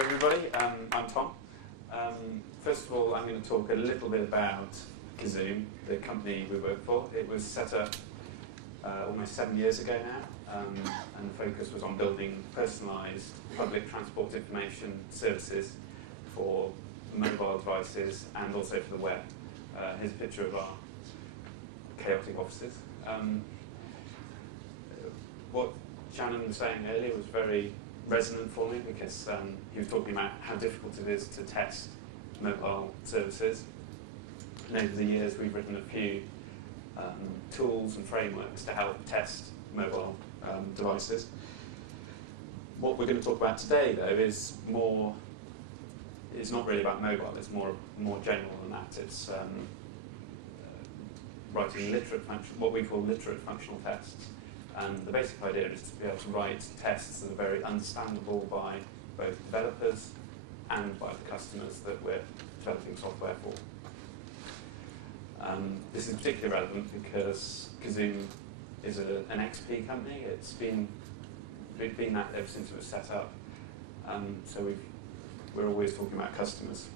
everybody. I'm Tom. First of all, I'm going to talk a little bit about engEDU, the company we work for. It was set up almost 7 years ago now, and the focus was on building personalised public transport information services for mobile devices and also for the web. Here's a picture of our chaotic offices. What Shannon was saying earlier was very resonant for me because he was talking about how difficult it is to test mobile services. And over the years, we've written a few tools and frameworks to help test mobile devices. What we're going to talk about today, though, is more. It's not really about mobile. It's more general than that. It's writing what we call literate functional tests. And the basic idea is to be able to write tests that are very understandable by both developers and by the customers that we're developing software for. This is particularly relevant because engEDU is an XP company. It's been that ever since it was set up. So we're always talking about customers.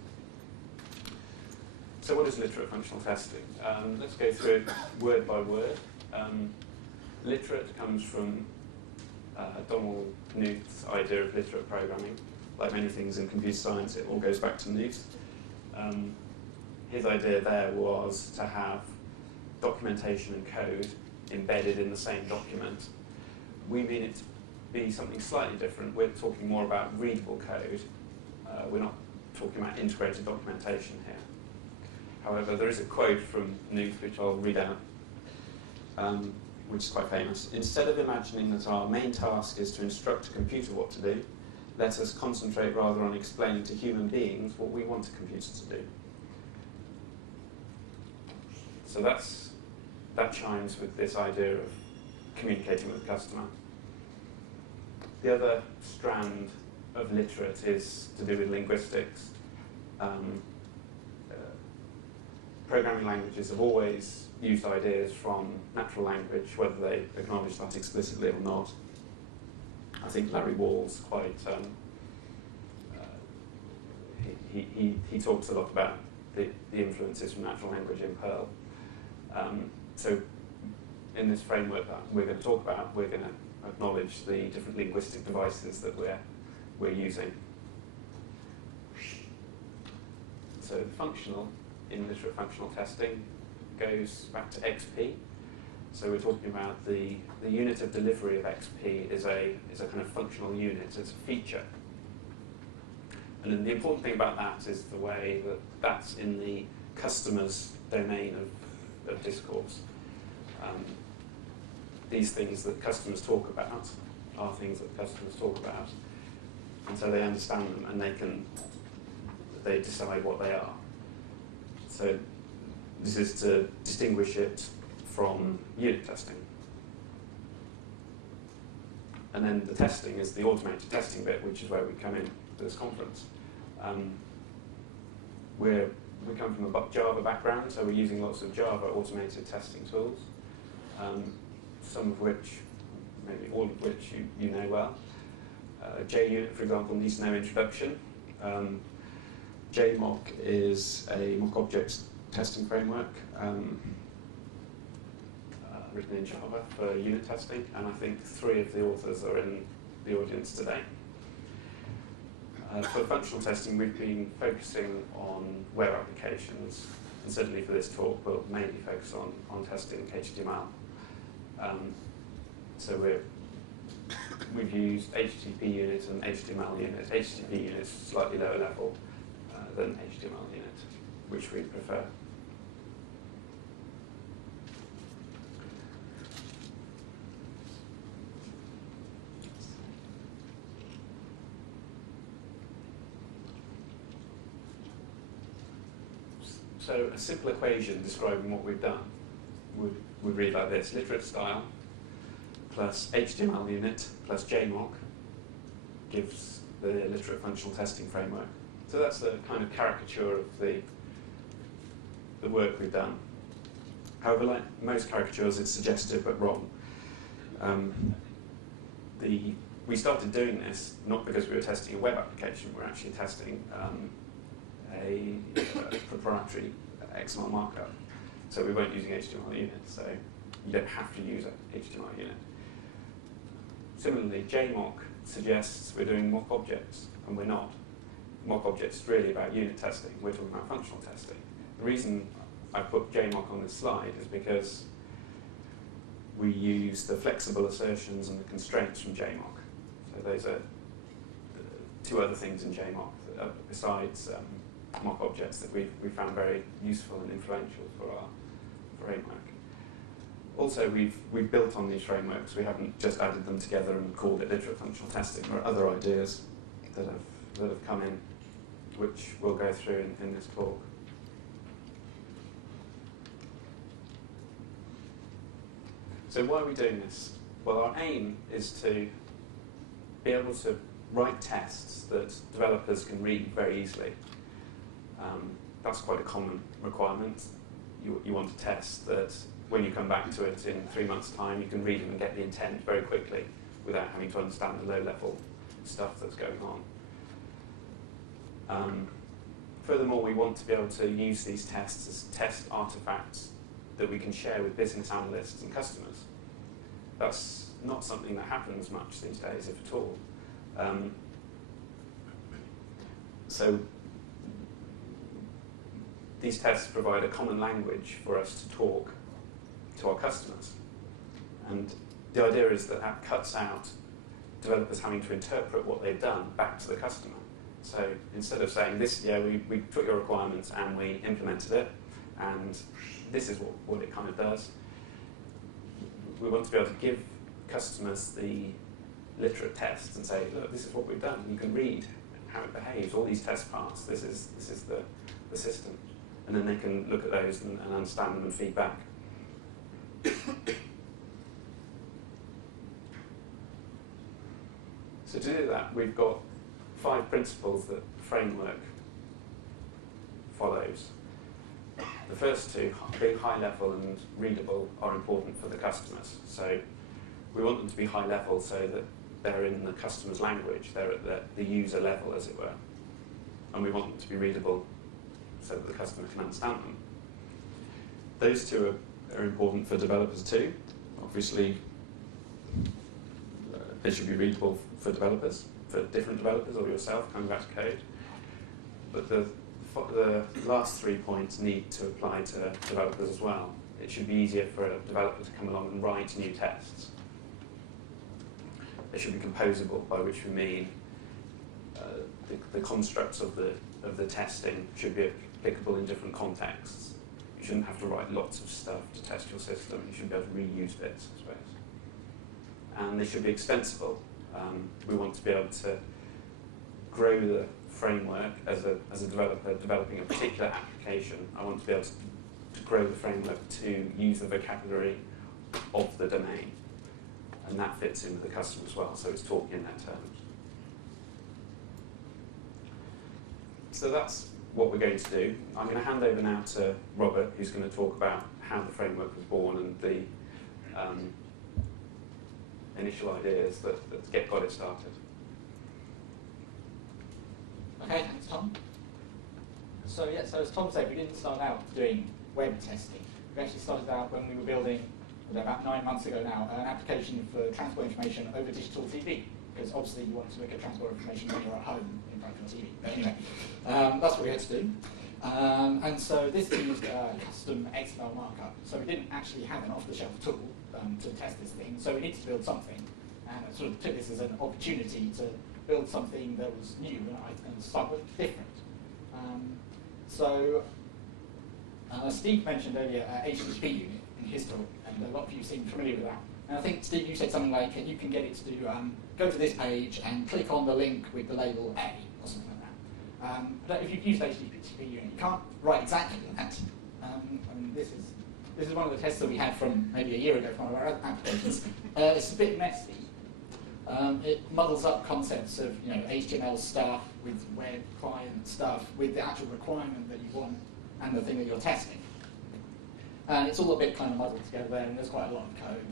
So what is literate functional testing? Let's go through it word by word. Literate comes from Donald Knuth's idea of literate programming. Like many things in computer science, it all goes back to Knuth. His idea there was to have documentation and code embedded in the same document. We mean it to be something slightly different. We're talking more about readable code. We're not talking about integrated documentation here. However, there is a quote from Knuth, which I'll read out, which is quite famous. Instead of imagining that our main task is to instruct a computer what to do, let us concentrate rather on explaining to human beings what we want a computer to do. So that chimes with this idea of communicating with the customer. The other strand of literate is to do with linguistics. Programming languages have always used ideas from natural language, whether they acknowledge that explicitly or not. I think Larry Wall's quite, he talks a lot about the influences from natural language in Perl. So in this framework that we're going to talk about, we're going to acknowledge the different linguistic devices that we're using. So functional, in literate functional testing, goes back to XP. So we're talking about the unit of delivery of XP is a kind of functional unit, it's a feature. And then the important thing about that is the way that that's in the customer's domain of discourse. These things that customers talk about are things that customers talk about, and so they understand them and they decide what they are. So this is to distinguish it from unit testing. And then the testing is the automated testing bit, which is where we come in to this conference. We come from a Java background, so we're using lots of Java automated testing tools, some of which, maybe all of which you know well. JUnit, for example, needs no introduction. JMock is a mock objects testing framework written in Java for unit testing, and I think 3 of the authors are in the audience today. For functional testing, we've been focusing on web applications, and certainly for this talk, we'll mainly focus on testing HTML. So we've used HTTP unit and HTML unit. HTTP unit is slightly lower level than HTML unit, which we prefer. So a simple equation describing what we've done would read like this: literate style plus HTML unit plus JMock gives the literate functional testing framework. So that's a kind of caricature of the work we've done. However, like most caricatures, it's suggestive but wrong. The we started doing this not because we were testing a web application, we're actually testing a proprietary XML markup. So we weren't using HTML unit, so you don't have to use an HTML unit. Similarly, JMock suggests we're doing mock objects, and we're not. Mock objects is really about unit testing. We're talking about functional testing. The reason I put JMock on this slide is because we use the flexible assertions and the constraints from JMock. So those are two other things in JMock besides mock objects that we found very useful and influential for our framework. Also, we've built on these frameworks. We haven't just added them together and called it literate functional testing. There are other ideas that have come in, which we'll go through in this talk. So why are we doing this? Well, our aim is to be able to write tests that developers can read very easily. That's quite a common requirement. You want a test that when you come back to it in 3 months' time, you can read them and get the intent very quickly without having to understand the low-level stuff that's going on. Furthermore, we want to be able to use these tests as test artifacts that we can share with business analysts and customers. That's not something that happens much these days, if at all. So these tests provide a common language for us to talk to our customers. And the idea is that that cuts out developers having to interpret what they've done back to the customer. So instead of saying this, yeah, we took your requirements and we implemented it, and this is what it kind of does, we want to be able to give customers the literate tests and say, look, this is what we've done. You can read how it behaves, all these test parts, this is the system. And then they can look at those and understand them and feed back. So to do that, we've got 5 principles that the framework follows. The first 2, being high level and readable, are important for the customers. So we want them to be high level so that they're in the customer's language, they're at the user level, as it were. And we want them to be readable so that the customer can understand them. Those 2 are important for developers too. Obviously, they should be readable for developers, for different developers or yourself coming back to code. But the last 3 points need to apply to developers as well. It should be easier for a developer to come along and write new tests. They should be composable, by which we mean the constructs of the testing should be applicable in different contexts. You shouldn't have to write lots of stuff to test your system. You should be able to reuse bits, I suppose. And they should be extensible. We want to be able to grow the framework as a developer developing a particular application. I want to be able to grow the framework to use the vocabulary of the domain. And that fits in with the customer as well, so it's talking in their terms. So that's what we're going to do. I'm going to hand over now to Robert, who's going to talk about how the framework was born and the initial ideas that got it started. Okay, thanks, Tom. So as Tom said, we didn't start out doing web testing. We actually started out when we were building, about 9 months ago now, an application for transport information over digital TV. Because obviously you want to look at transport information when you're at home in front of your TV. But anyway, that's what we had to do. And so this used a custom XML markup. So we didn't actually have an off-the-shelf tool to test this thing. So we needed to build something. And I sort of took this as an opportunity to build something that was new and somewhat different. Steve mentioned earlier HTTP unit in his talk, and a lot of you seem familiar with that. And I think, Steve, you said something like you can get it to do, go to this page and click on the link with the label A, or something like that. But if you've used HTTP unit, you can't write exactly that. I mean, this is one of the tests that we had from maybe a year ago from one of our other applications. It's a bit messy. It muddles up concepts of HTML stuff with web client stuff with the actual requirement that you want and the thing that you're testing. And it's all a bit kind of muddled together there, and there's quite a lot of code.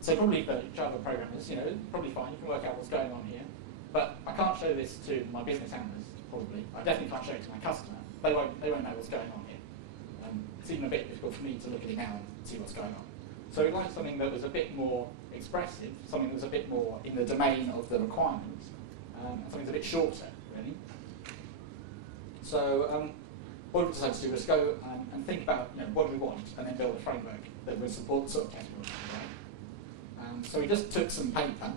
So probably for Java programmers, probably fine, you can work out what's going on here. But I can't show this to my business analyst, probably. I definitely can't show it to my customer. They won't know what's going on here. It's even a bit difficult for me to look at it now and see what's going on. So we'd like something that was a bit more expressive, something that was a bit more in the domain of the requirements, and something that's a bit shorter, really. So what we decided to do was go and think about what do we want, and then build a framework that would support the sort of test we're looking for. So we just took some paper,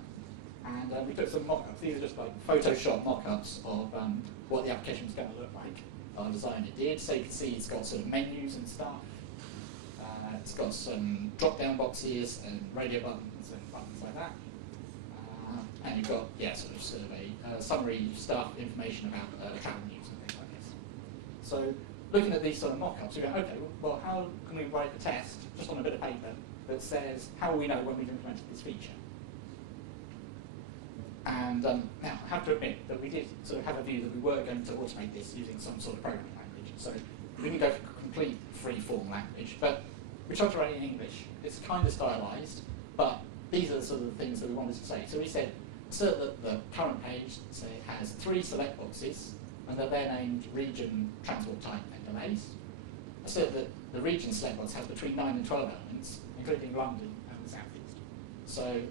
and we took some mock-ups. These are just like Photoshop mock-ups of what the application was going to look like. Our designer did. So you can see it's got sort of menus and stuff. It's got some drop-down boxes and radio buttons and buttons like that. And you've got, sort of survey, summary stuff, information about travel news and things like this. So looking at these sort of mock-ups, we go, okay, well, how can we write a test just on a bit of paper that says, how will we know when we've implemented this feature? And now, I have to admit that we did sort of have a view that we were going to automate this using some sort of programming language. So we didn't go for complete free-form language, but we tried to write it in English. It's kind of stylized, but these are the sort of things that we wanted to say. So we said, assert that the current page, say, has 3 select boxes, and that they're named region, transport type, and delays. Assert that the region select box has between 9 and 12 elements, including London and the Southeast. So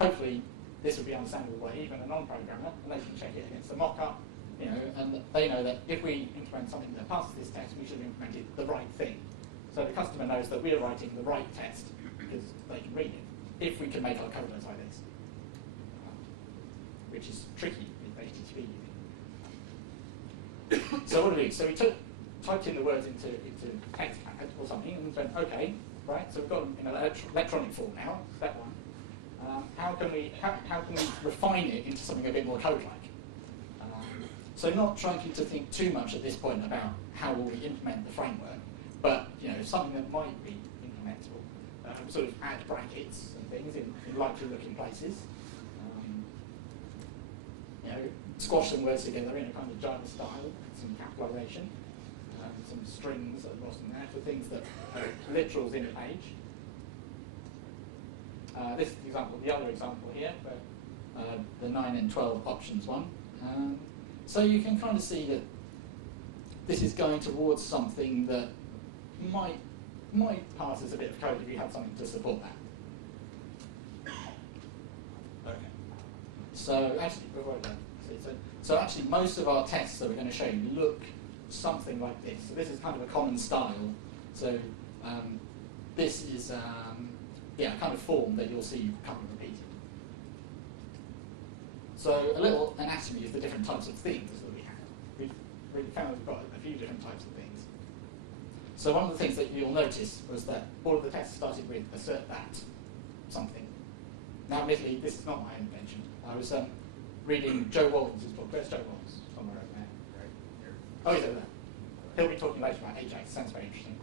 hopefully this would be understandable by even a non-programmer, and they can check it against the mock-up, and they know that if we implement something that passes this test, we should have implemented the right thing. So the customer knows that we're writing the right test because they can read it, if we can make our code like this, which is tricky with HTTP. So what do we do? So we typed in the words into text or something, and went, okay, right, so we've got them in an electronic form now, step one. How can we refine it into something a bit more code-like? So not trying to think too much at this point about how will we implement the framework, but something that might be implementable. Sort of add brackets and things in likely-looking places. Squash some words together in a kind of Java style, some capitalization, some strings at the bottom there for things that are literals in a page. This is the example, the other example here, for the 9 and 12 options one. So you can kind of see that this is going towards something that might pass as a bit of code if you have something to support that. Okay. So actually, before I go, so actually most of our tests that we're going to show you look something like this. So this is kind of a common style. So this is a kind of form that you'll see come repeated. So a little anatomy of the different types of things that we have. We've really found we've got a few different types of things. So one of the things that you'll notice was that all of the tests started with assert that something. Now admittedly, this is not my own invention. I was reading Joe Wallins' book. Where's Joe Wallins? Somewhere over there. Oh, he's over there. He'll be talking later about Ajax. Sounds very interesting.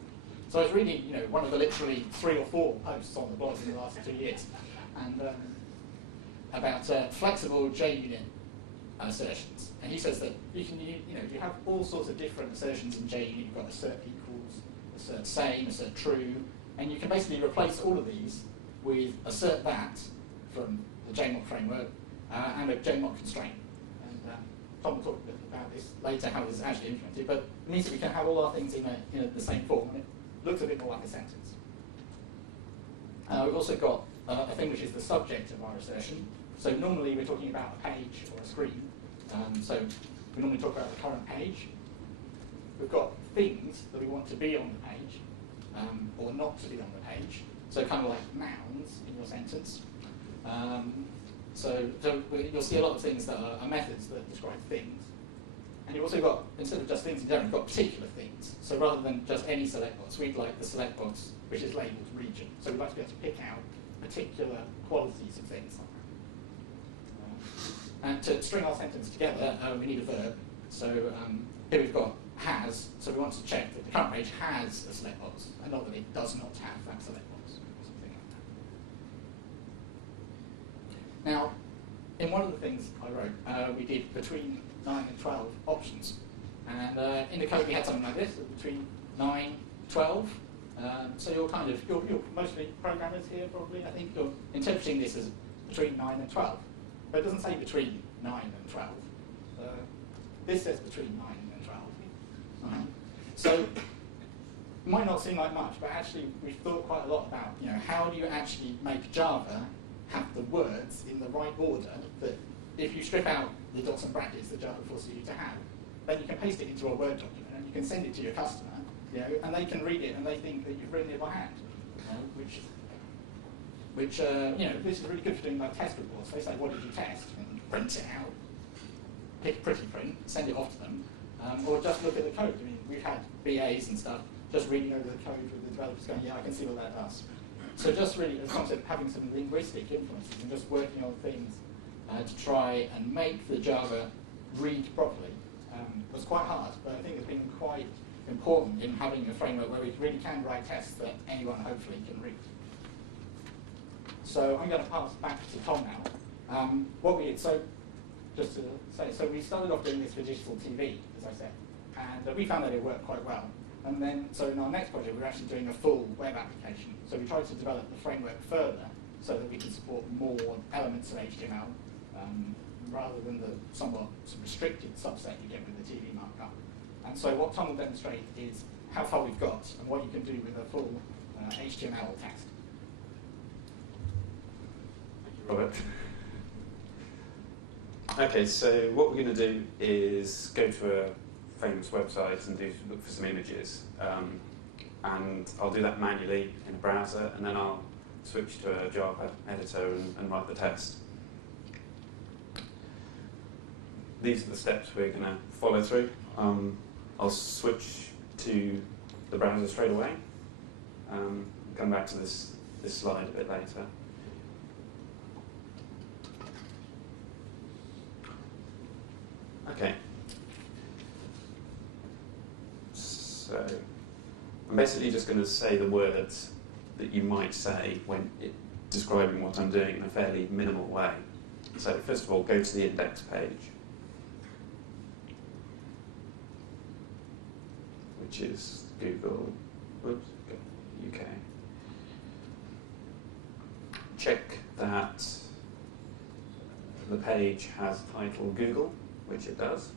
So I was reading, one of the literally 3 or 4 posts on the blog in the last 2 years, and about flexible JUnit assertions. And he says that you have all sorts of different assertions in JUnit. You've got assert equals, assert same, assert true, and you can basically replace all of these with assert that from the JMock framework and a JMock constraint. And Tom will talk a bit about this later, how this is actually implemented, but it means that we can have all our things in the same form. And it looks a bit more like a sentence. We've also got a thing which is the subject of our assertion. So normally we're talking about a page or a screen. So we normally talk about the current page. We've got things that we want to be on the page or not to be on the page. So kind of like nouns in your sentence. So you'll see a lot of things that are methods that describe things. And you've also got, instead of just things in general, you've got particular things. So rather than just any select box, we'd like the select box which is labelled region. So we'd like to be able to pick out particular qualities of things like that. And to string our sentence together, we need a verb. So here we've got has. So we want to check that the current page has a select box, and not that it does not have that select box, or something like that. Now, in one of the things I wrote, we did between 9 and 12 options. And in the code we had something like this, between 9, 12. So you're mostly programmers here, probably. I think you're interpreting this as between 9 and 12, but it doesn't say between 9 and 12. This says between 9 and 12. So it might not seem like much, but actually we've thought quite a lot about, how do you actually make Java have the words in the right order that if you strip out the dots and brackets that Java forces you to have, then you can paste it into a Word document and you can send it to your customer, and they can read it and they think that you've written it by hand, which this is really good for doing like test reports. They say, what did you test? And print it out, pick a pretty print, send it off to them, or just look at the code. I mean, we've had BAs and stuff just reading over the code with the developers going, yeah, I can see what that does. So just really, as Tom said, having some linguistic influences and just working on things to try and make the Java read properly was quite hard, but I think it's been quite important in having a framework where we really can write tests that anyone hopefully can read. So I'm going to pass back to Tom now. Just to say, so we started off doing this for digital TV, as I said, and we found that it worked quite well. And then, so in our next project, we're actually doing a full web application. So we tried to develop the framework further so that we can support more elements of HTML rather than the somewhat restricted subset you get with the TV markup. And so what Tom will demonstrate is how far we've got and what you can do with a full HTML text. Thank you, Robert. Okay, so what we're going to do is go to a famous website and look for some images. And I'll do that manually in a browser, and then I'll switch to a Java editor and write the test. These are the steps we're going to follow through. I'll switch to the browser straight away. Come back to this slide a bit later. Okay. So I'm basically just going to say the words that you might say when describing what I'm doing in a fairly minimal way. So first of all, go to the index page, which is Google, UK. Check that the page has title Google, which it does.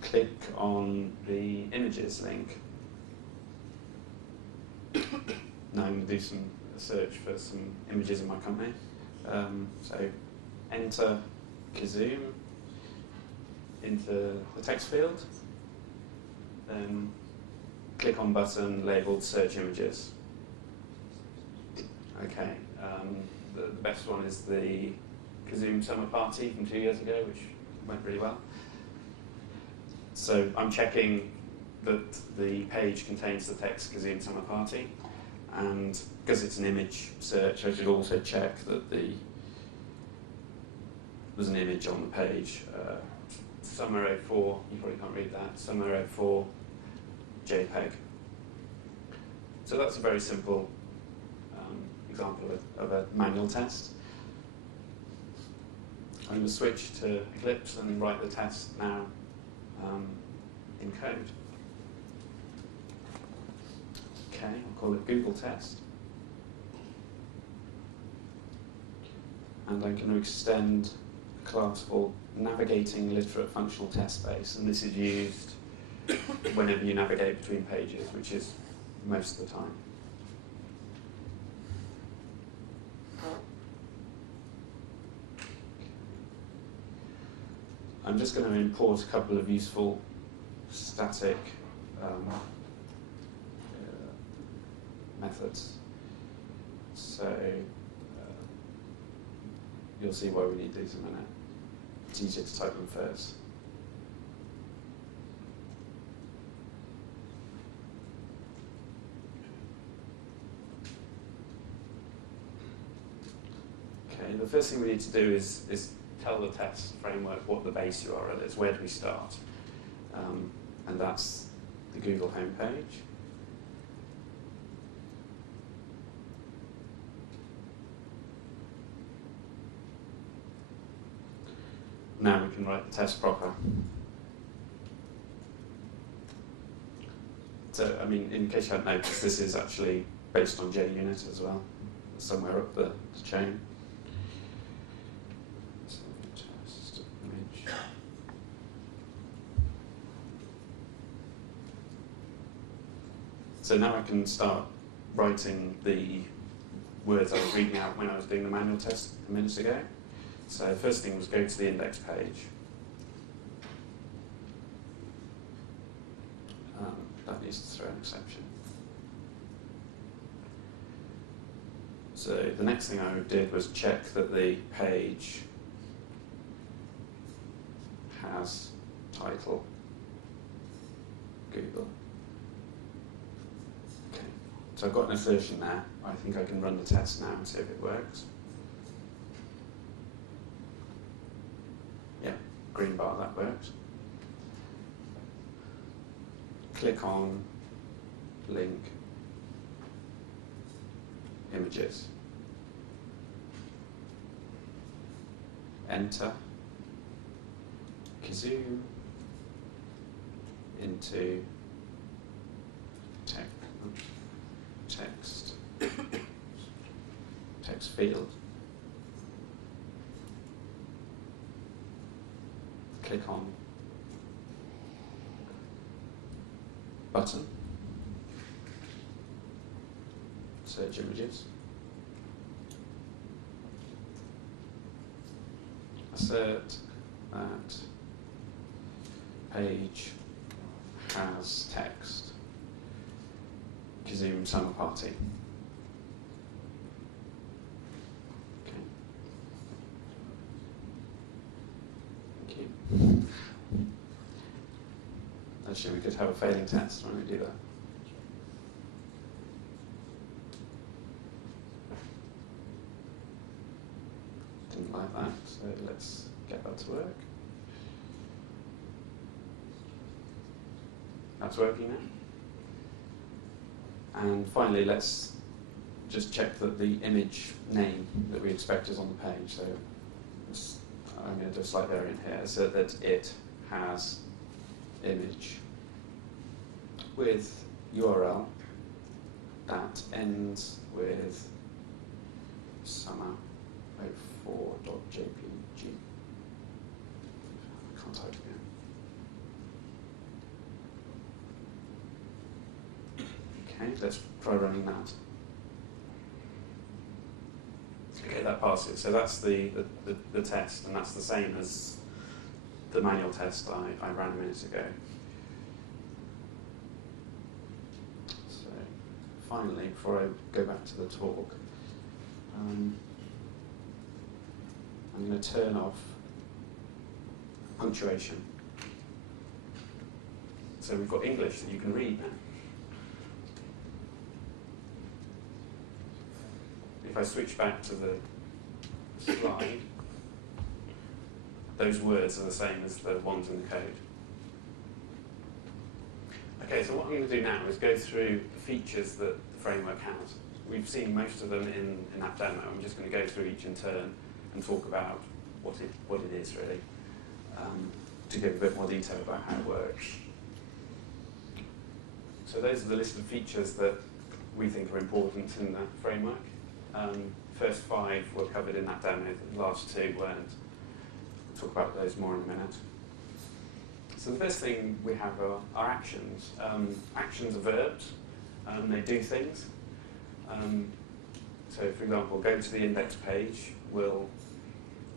Click on the images link. Now I'm going to do some search for some images in my company. So enter Kazoo into the text field, then click on button labeled search images. Okay, the best one is the Kazoo summer party from 2 years ago, which went really well. So I'm checking that the page contains the text Kazoo summer party, and because it's an image search, I should also check that there's an image on the page. Summer 04, you probably can't read that, Summer 04 JPEG. So that's a very simple example of a manual test. I'm going to switch to Eclipse and write the test now in code. Okay, I'll call it Google test. And I'm going to extend a class called Navigating Literate Functional Test Space, and this is used whenever you navigate between pages, which is most of the time. I'm just going to import a couple of useful static methods. So you'll see why we need these in a minute. It's easier to type them first. Okay, the first thing we need to do is tell the test framework what the base URL is. Where do we start? And that's the Google homepage. Now we can write the test proper. So, I mean, in case you hadn't noticed, this is actually based on JUnit as well, somewhere up the chain. So, test image. So now I can start writing the words I was reading out when I was doing the manual test a minute ago. So the first thing was go to the index page. That needs to throw an exception. So the next thing I did was check that the page has title Google. Okay, so I've got an assertion there. I think I can run the test now and see if it works. Yeah, green bar, that works. Click on link images. Enter kazoo into text field. Click on button, search images, assert that page has text, Kazoo summer party. Okay. Thank you. Actually, we could have a failing test when we do that. Didn't like that, so let's get that to work. That's working now. And finally, let's just check that the image name that we expect is on the page. So I'm going to do a slight variant here, so that it has image with URL that ends with summer04.jpg. I can't type again. Okay, let's try running that. Okay, that passes. So that's the test, and that's the same as the manual test I ran a minute ago. So finally, before I go back to the talk, I'm going to turn off punctuation. So we've got English that you can read now. If I switch back to the slide, those words are the same as the ones in the code. Okay, so what I'm going to do now is go through the features that the framework has. We've seen most of them in that demo. I'm just going to go through each in turn and talk about what it is really, to give a bit more detail about how it works. So those are the list of features that we think are important in the framework. First 5 were covered in that demo, the last 2 weren't. We'll talk about those more in a minute. So the first thing we have are actions. Actions are verbs, they do things. So for example, go to the index page,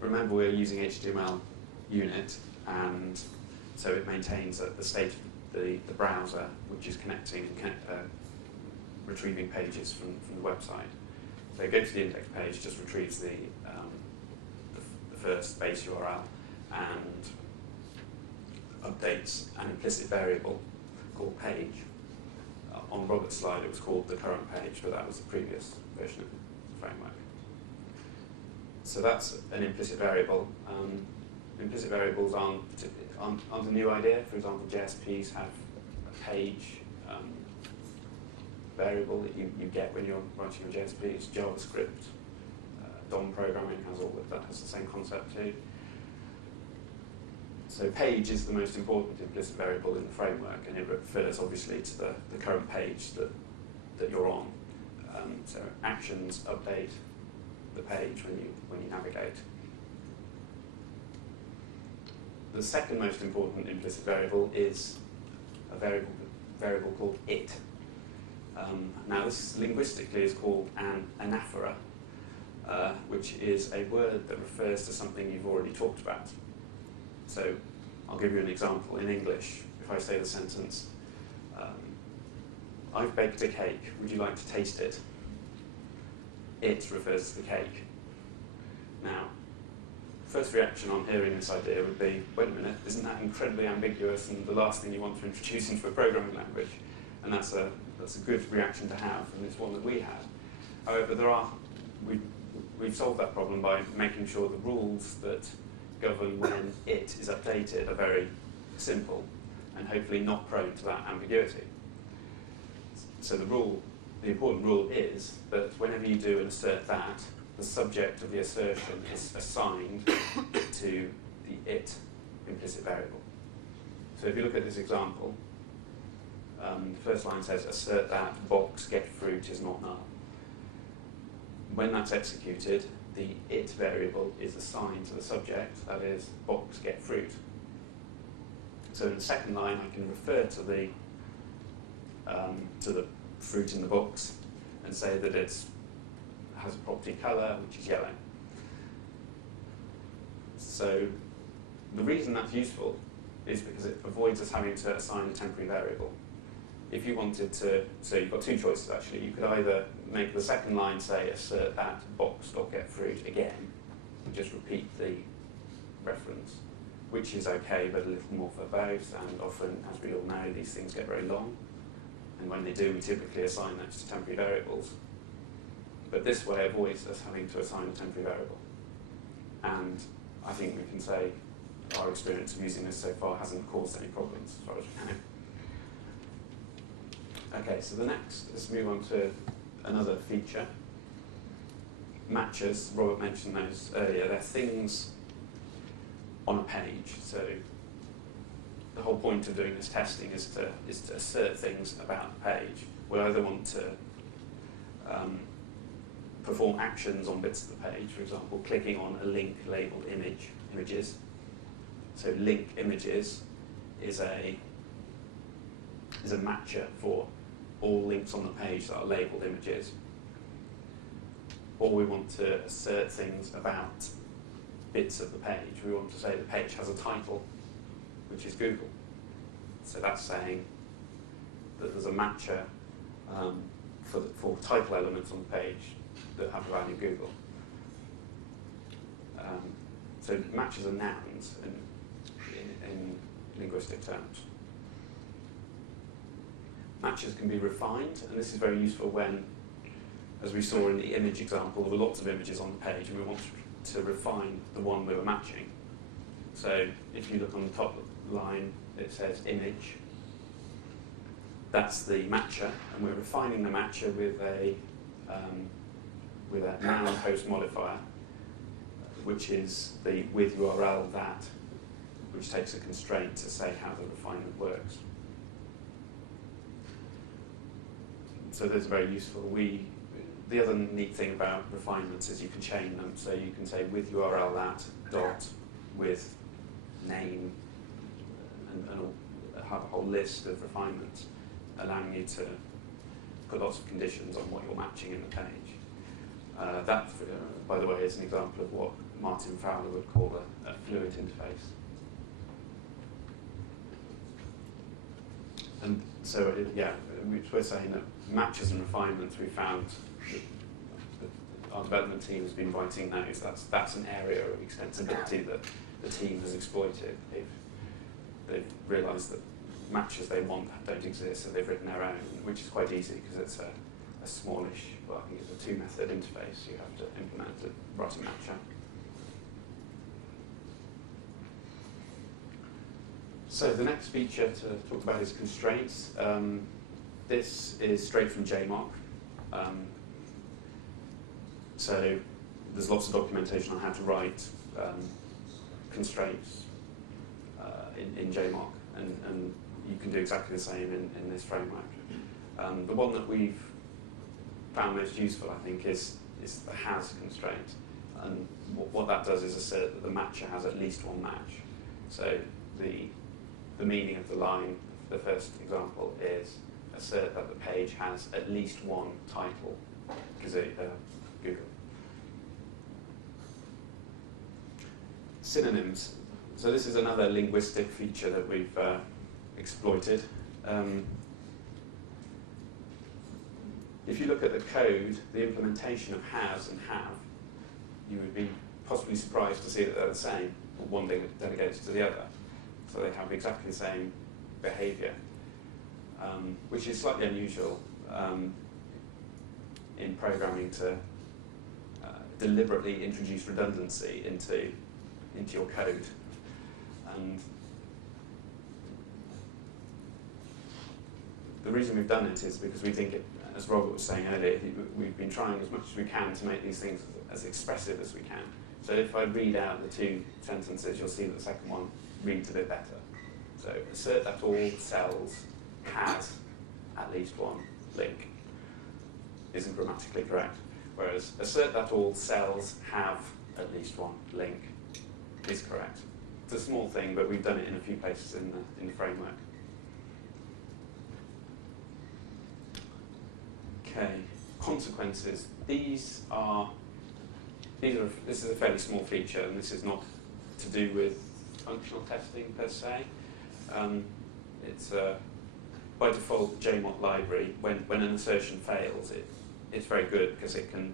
remember we're using HTML unit, and so it maintains the state of the browser, which is connecting and retrieving pages from the website. So go to the index page, just retrieves the first base URL and updates an implicit variable called page. On Robert's slide it was called the current page, but that was the previous version of the framework. So that's an implicit variable. Implicit variables aren't a new idea. For example, JSPs have a page variable that you get when you're writing your JSPs. JavaScript, DOM programming has all of that, has the same concept too. So page is the most important implicit variable in the framework, and it refers obviously to the current page that you're on. So actions update the page when you navigate. The second most important implicit variable is a variable called it. Now this linguistically is called an anaphora, which is a word that refers to something you've already talked about. So I'll give you an example. In English, if I say the sentence, I've baked a cake, would you like to taste it? It refers to the cake. Now, first reaction on hearing this idea would be, wait a minute, isn't that incredibly ambiguous and the last thing you want to introduce into a programming language? And that's a good reaction to have, and it's one that we have. However, we've solved that problem by making sure the rules that govern when it is updated are very simple and hopefully not prone to that ambiguity. So the important rule is that whenever you do an assert that, the subject of the assertion is assigned to the it implicit variable. So if you look at this example, the first line says assert that box get fruit is not null. When that's executed, the it variable is assigned to the subject, that is box get fruit. So in the second line I can refer to the fruit in the box and say that it has a property colour which is yellow. So the reason that's useful is because it avoids us having to assign a temporary variable. If you wanted to, so you've got two choices actually. You could either make the second line say assert that box.getFruit again, and just repeat the reference, which is okay but a little more verbose, and often, as we all know, these things get very long. And when they do, we typically assign those to temporary variables. But this way avoids us having to assign a temporary variable. And I think we can say our experience of using this so far hasn't caused any problems as far as we can. Okay, so let's move on to another feature. Matches, Robert mentioned those earlier. They're things on a page. So the whole point of doing this testing is to assert things about the page. We either want to perform actions on bits of the page, for example, clicking on a link labeled images. So link images is a matcher for all links on the page that are labeled images. Or we want to assert things about bits of the page. We want to say the page has a title, which is Google. So that's saying that there's a matcher for title elements on the page that have the value Google. So matches are nouns in linguistic terms. Matches can be refined, and this is very useful when, as we saw in the image example, there were lots of images on the page and we want to refine the one we were matching. So if you look on the top line, it says image. That's the matcher, and we're refining the matcher with a noun post modifier, which is the with URL that, which takes a constraint to say how the refinement works. So those are very useful. The other neat thing about refinements is you can chain them. So you can say with URL that dot with name and have a whole list of refinements, allowing you to put lots of conditions on what you're matching in the page. That, by the way, is an example of what Martin Fowler would call a fluid interface. And so, we're saying that matches and refinements, we found that our development team has been writing those. That's an area of extensibility that the team has exploited. They've realised that matches they want don't exist, so they've written their own, which is quite easy because it's a smallish, well, I think it's a two-method interface you have to implement to write a matcher. So the next feature to talk about is constraints. This is straight from JMOC. So there's lots of documentation on how to write constraints in JMOC, and you can do exactly the same in this framework. The one that we've found most useful, I think, is the has constraint. And what that does is assert that the matcher has at least one match. So the meaning of the line, the first example, is assert that the page has at least one title, Google. Synonyms. So this is another linguistic feature that we've exploited. If you look at the code, the implementation of has and have, you would be possibly surprised to see that they're the same. One delegates to the other. So they have exactly the same behavior, which is slightly unusual in programming to deliberately introduce redundancy into your code. And the reason we've done it is because we think, as Robert was saying earlier, we've been trying as much as we can to make these things as expressive as we can. So if I read out the two sentences, you'll see that the second one reads a bit better. So assert that all cells has at least one link isn't grammatically correct. Whereas assert that all cells have at least one link is correct. It's a small thing, but we've done it in a few places in the framework. Okay, consequences. This is a fairly small feature, and this is not to do with functional testing per se. It's by default the JMOC library. When an assertion fails, it's very good because it can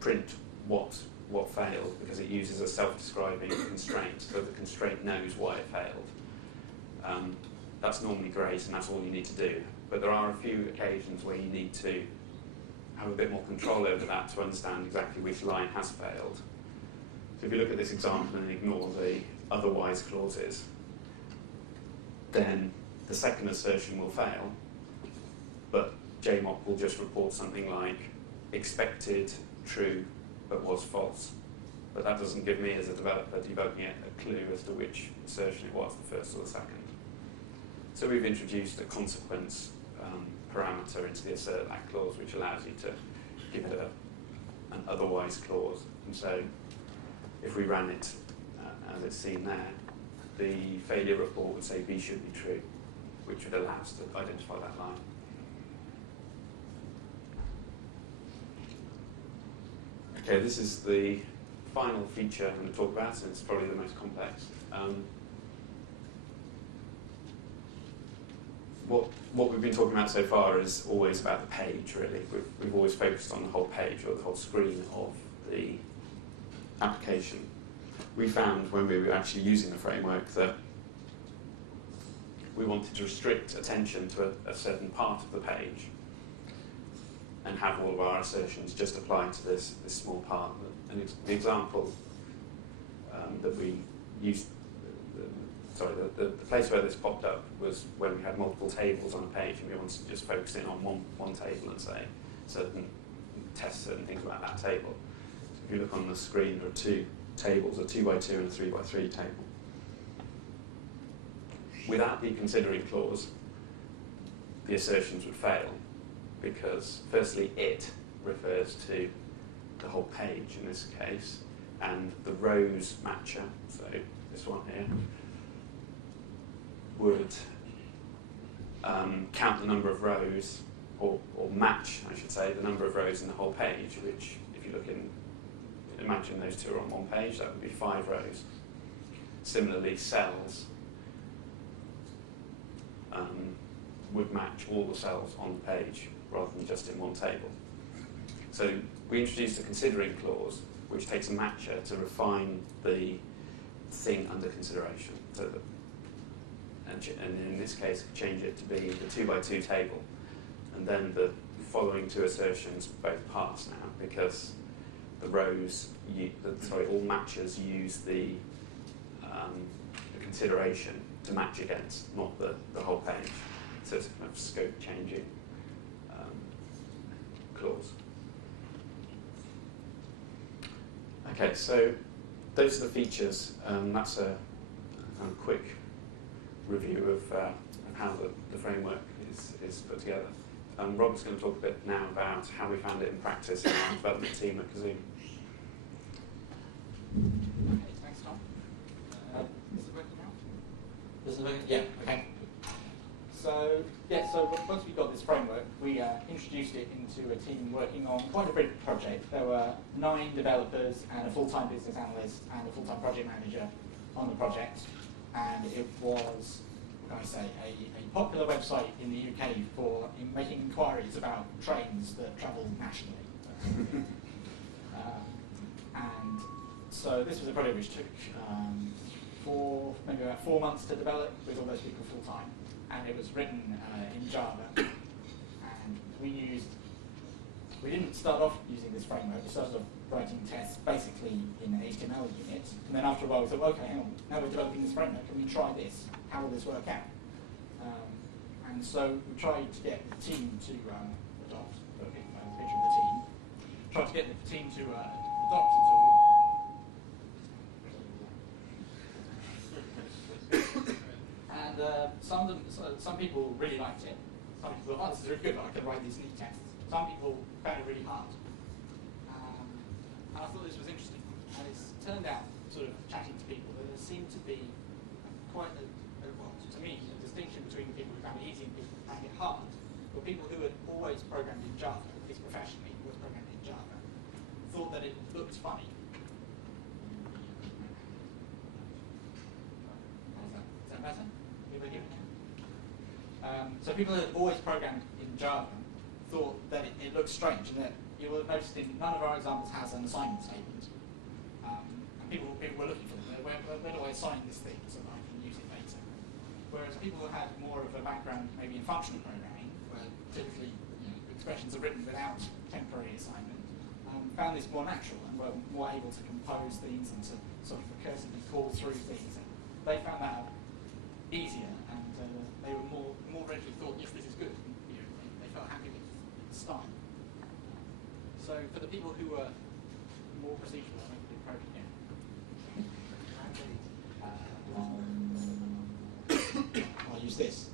print what failed, because it uses a self-describing constraint, so the constraint knows why it failed. That's normally great, and that's all you need to do. But there are a few occasions where you need to have a bit more control over that to understand exactly which line has failed. So if you look at this example and ignore the otherwise clauses, then the second assertion will fail, but JMOC will just report something like expected true but was false. But that doesn't give me, as a developer debugging it, a clue as to which assertion it was, the first or the second. So we've introduced a consequence parameter into the assert that clause, which allows you to give it an otherwise clause. And so if we ran it as it's seen there, the failure report would say B should be true, which would allow us to identify that line. Okay, this is the final feature I'm going to talk about, and it's probably the most complex. What we've been talking about so far is always about the page, really. We've always focused on the whole page or the whole screen of the application. We found when we were actually using the framework that we wanted to restrict attention to a certain part of the page and have all of our assertions just apply to this small part. And the example that we used, the place where this popped up was when we had multiple tables on a page and we wanted to just focus in on one table and say test certain things about that table. So if you look on the screen, there are two tables, a 2x2 and a 3x3 table. Without the considering clause, the assertions would fail because firstly it refers to the whole page in this case, and the rows matcher, so this one here, would count the number of rows, or match, I should say, the number of rows in the whole page, which if you look in, imagine those two are on one page, that would be 5 rows. Similarly, cells would match all the cells on the page rather than just in one table. So we introduced a considering clause which takes a matcher to refine the thing under consideration. So and in this case, change it to be the 2x2 table. And then the following two assertions both pass now because the rows, all matchers use the consideration to match against, not the whole page. So it's a kind of scope changing clause. Okay, so those are the features. That's a kind of quick review of how the framework is put together. Rob's going to talk a bit now about how we found it in practice in our development team at Kazoo. Okay, thanks, Tom. Is it working now? Is it working? Yeah, okay. So once we got this framework, we introduced it into a team working on quite a big project. There were 9 developers and a full-time business analyst and a full-time project manager on the project. And it was, what can I say, a popular website in the UK for making inquiries about trains that travel nationally. And so this was a project which took maybe about 4 months to develop with all those people full-time. And it was written in Java. And we didn't start off using this framework. We started off writing tests basically in HTML units. And then after a while we thought, okay, hang on, now we're developing this framework, can we try this? How will this work out? And so we tried to get the team to adopt, a picture of the team, tried to get the team to adopt the tool. And some people really liked it. Some people thought, oh, this is really good, I can write these neat tests. Some people found it really hard. And I thought this was interesting. And it's turned out, sort of chatting to people, that there seemed to be quite well, to me, a distinction between people who found it easy and people who found it hard. But people who had always programmed in Java, at least professionally, always programmed in Java, thought that it looked funny. Is that better? People hear it now? So people who had always programmed in Java thought that it looked strange, and that you will have noticed in none of our examples has an assignment statement. And people were looking for them. Where do I assign this thing so that I can use it later? Whereas people who had more of a background maybe in functional programming, where typically expressions are written without temporary assignment, found this more natural and were more able to compose things and to sort of recursively call through things. And they found that easier, and they were more readily thought, yes, this is good. And, they felt happy with the style. So for the people who were more procedural, I think the approach, I'll use this.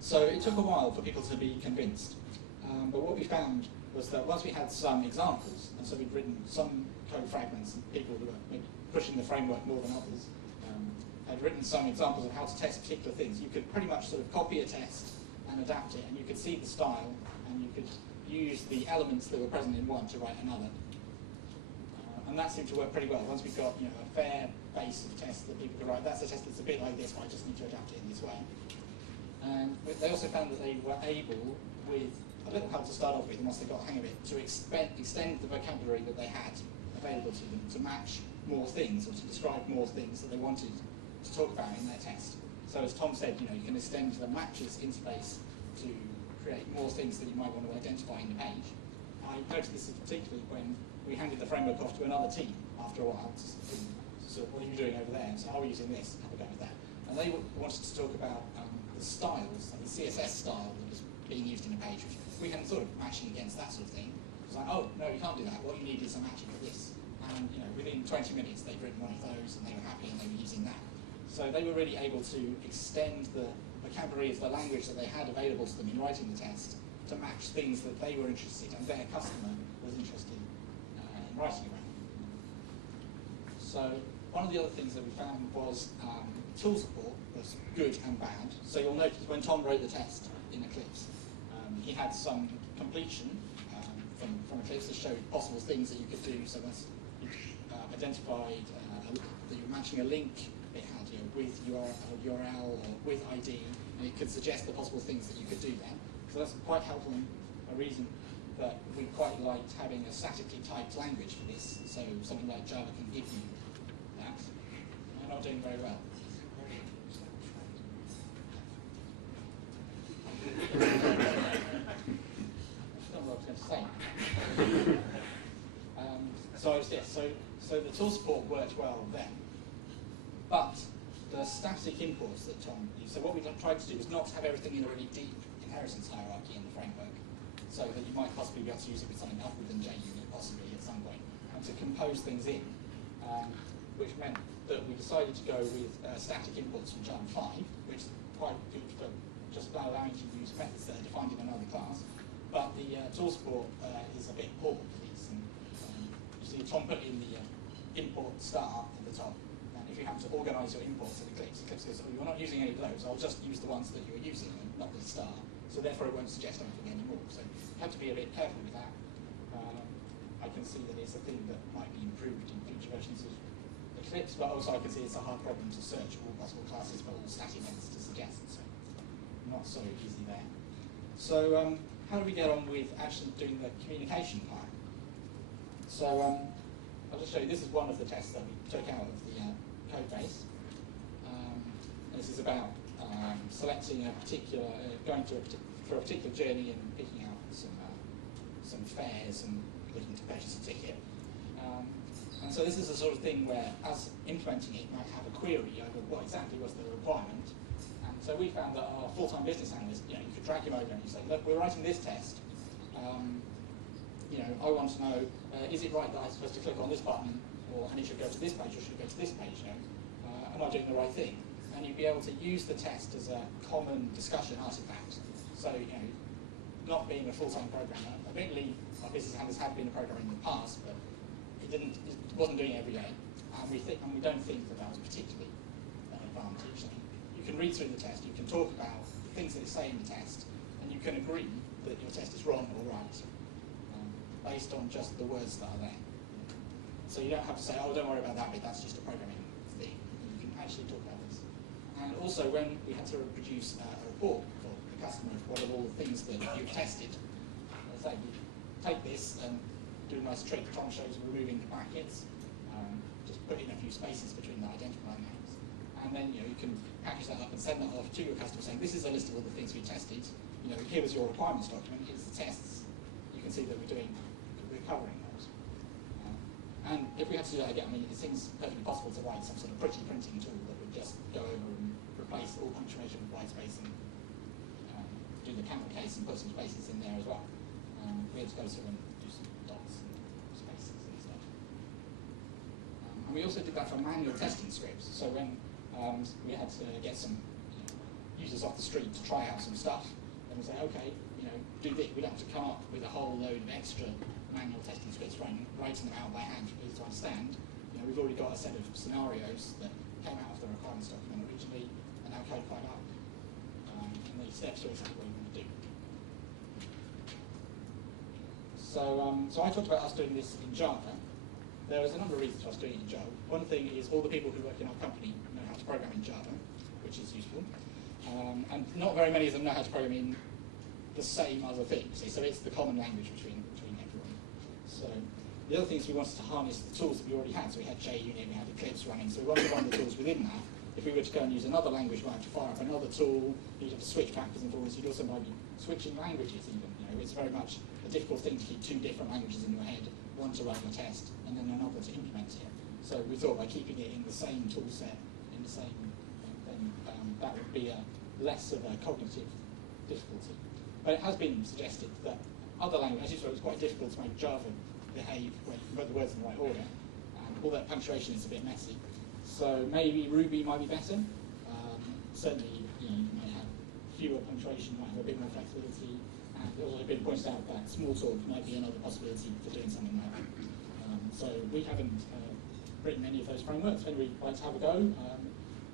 So it took a while for people to be convinced. But what we found was that once we had some examples, and so we'd written some code fragments, and people who were maybe pushing the framework more than others had written some examples of how to test particular things, you could pretty much sort of copy a test and adapt it, and you could see the style, and you could use the elements that were present in one to write another. And that seemed to work pretty well. Once we got a fair base of tests that people could write, that's a test that's a bit like this, but I just need to adapt it in this way. And they also found that they were able, with a little help to start off with, and once they got the hang of it, to extend the vocabulary that they had available to them to match more things, or to describe more things that they wanted to talk about in their test. So as Tom said, you can extend the matches interface to create more things that you might want to identify in the page. I noticed this particularly when we handed the framework off to another team after a while. So what are you doing over there? So how are we using this? Have a go with that. And they wanted to talk about the styles, like the CSS style that was being used in a page, which we hadn't thought of matching against that sort of thing. It was like, oh, no, you can't do that. What you need is a matching for this. And within 20 minutes, they'd written one of those, and they were happy, and they were using that. So they were really able to extend the vocabulary of the language that they had available to them in writing the test to match things that they were interested in and their customer was interested in writing around. So one of the other things that we found was tool support was good and bad. So you'll notice when Tom wrote the test in Eclipse, he had some completion from Eclipse to show possible things that you could do. So once you identified that you were matching a link, it had with URL or with ID, and it could suggest the possible things that you could do there. So that's quite helpful, and a reason that we quite liked having a statically typed language for this. So something like Java can give you that. I'm not doing very well. I don't know what I was going to say. So the tool support worked well then. But the static imports that Tom used, so what we tried to do was not have everything in a really deep inheritance hierarchy in the framework, so that you might possibly be able to use it with something other than JUnit possibly at some point, and to compose things in, which meant that we decided to go with static imports from Java 5, which is quite good for just allowing you to use methods that are defined in another class. But the tool support is a bit poor for these. And, you see Tom put in the import start at the top. And if you have to organise your imports in Eclipse, Eclipse goes, oh, you're not using any of those, I'll just use the ones that you're using and not the star. So therefore it won't suggest anything anymore. So you have to be a bit careful with that. I can see that it's a thing that might be improved in future versions of Eclipse, but also I can see it's a hard problem to search all possible classes for all static events to suggest. So not so easy there. So how do we get on with actually doing the communication part? So I'll just show you, this is one of the tests that we took out of the code base. And this is about selecting a particular, going for a particular journey and picking out some fares and looking to purchase a ticket. And so this is the sort of thing where, as implementing it, you might have a query over what exactly was the requirement. And so we found that our full-time business analyst, you could drag him over and you say, look, we're writing this test. I want to know, is it right that I'm supposed to click on this button, and it should go to this page, or should it go to this page? Am I doing the right thing? And you'd be able to use the test as a common discussion artifact. So, not being a full-time programmer, admittedly, our business analysts have been a programmer in the past, but it wasn't doing it every day, and we don't think that was particularly an advantage. You can read through the test, you can talk about the things that it say in the test, and you can agree that your test is wrong or right, based on just the words that are there. So you don't have to say, oh, don't worry about that bit, that's just a programming thing. You can actually talk about this. And also, when we had to produce a report for the customer of what are all the things that you've tested, say we take this and do a nice trick. Tom shows removing the brackets, just put in a few spaces between the identifier names, and then you can package that up and send that off to your customer saying, this is a list of all the things we tested. Here was your requirements document. Here's the tests. You can see that we're covering those. And if we had to do that again, it seems perfectly possible to write some sort of pretty printing tool that would just go over and replace all punctuation with white space and do the camel case and put some spaces in there as well. We had to go through and do some dots and spaces and stuff. And we also did that for manual testing scripts. So when we had to get some users off the street to try out some stuff, and we say, okay, do this. We don't have to come up with a whole load of extra manual testing scripts, writing them out by hand for people to understand. We've already got a set of scenarios that came out of the requirements document originally, and now codified up. And the steps are exactly what we want to do. So I talked about us doing this in Java. There was a number of reasons for us doing it in Java. One thing is all the people who work in our company know how to program in Java, which is useful. And not very many of them know how to program in the same other thing. So it's the common language between everyone. So the other thing is we wanted to harness the tools that we already had. So we had JUnit, we had Eclipse running. So we wanted to run the tools within that. If we were to go and use another language, we might have to fire up another tool. You'd have to switch backwards and forwards. You'd also might be switching languages even. It's very much a difficult thing to keep two different languages in your head, one to run your test and then another to implement it. So we thought by keeping it in the same tool set, in the same, then that would be less of a cognitive difficulty. But it has been suggested that other languages, so it's quite difficult to make Java behave when you put the words in the right order, and all that punctuation is a bit messy. So maybe Ruby might be better. Certainly, you may have fewer punctuation, might have a bit more flexibility. And it's also been pointed out that Smalltalk might be another possibility for doing something like that. So we haven't written any of those frameworks. When we'd like to have a go,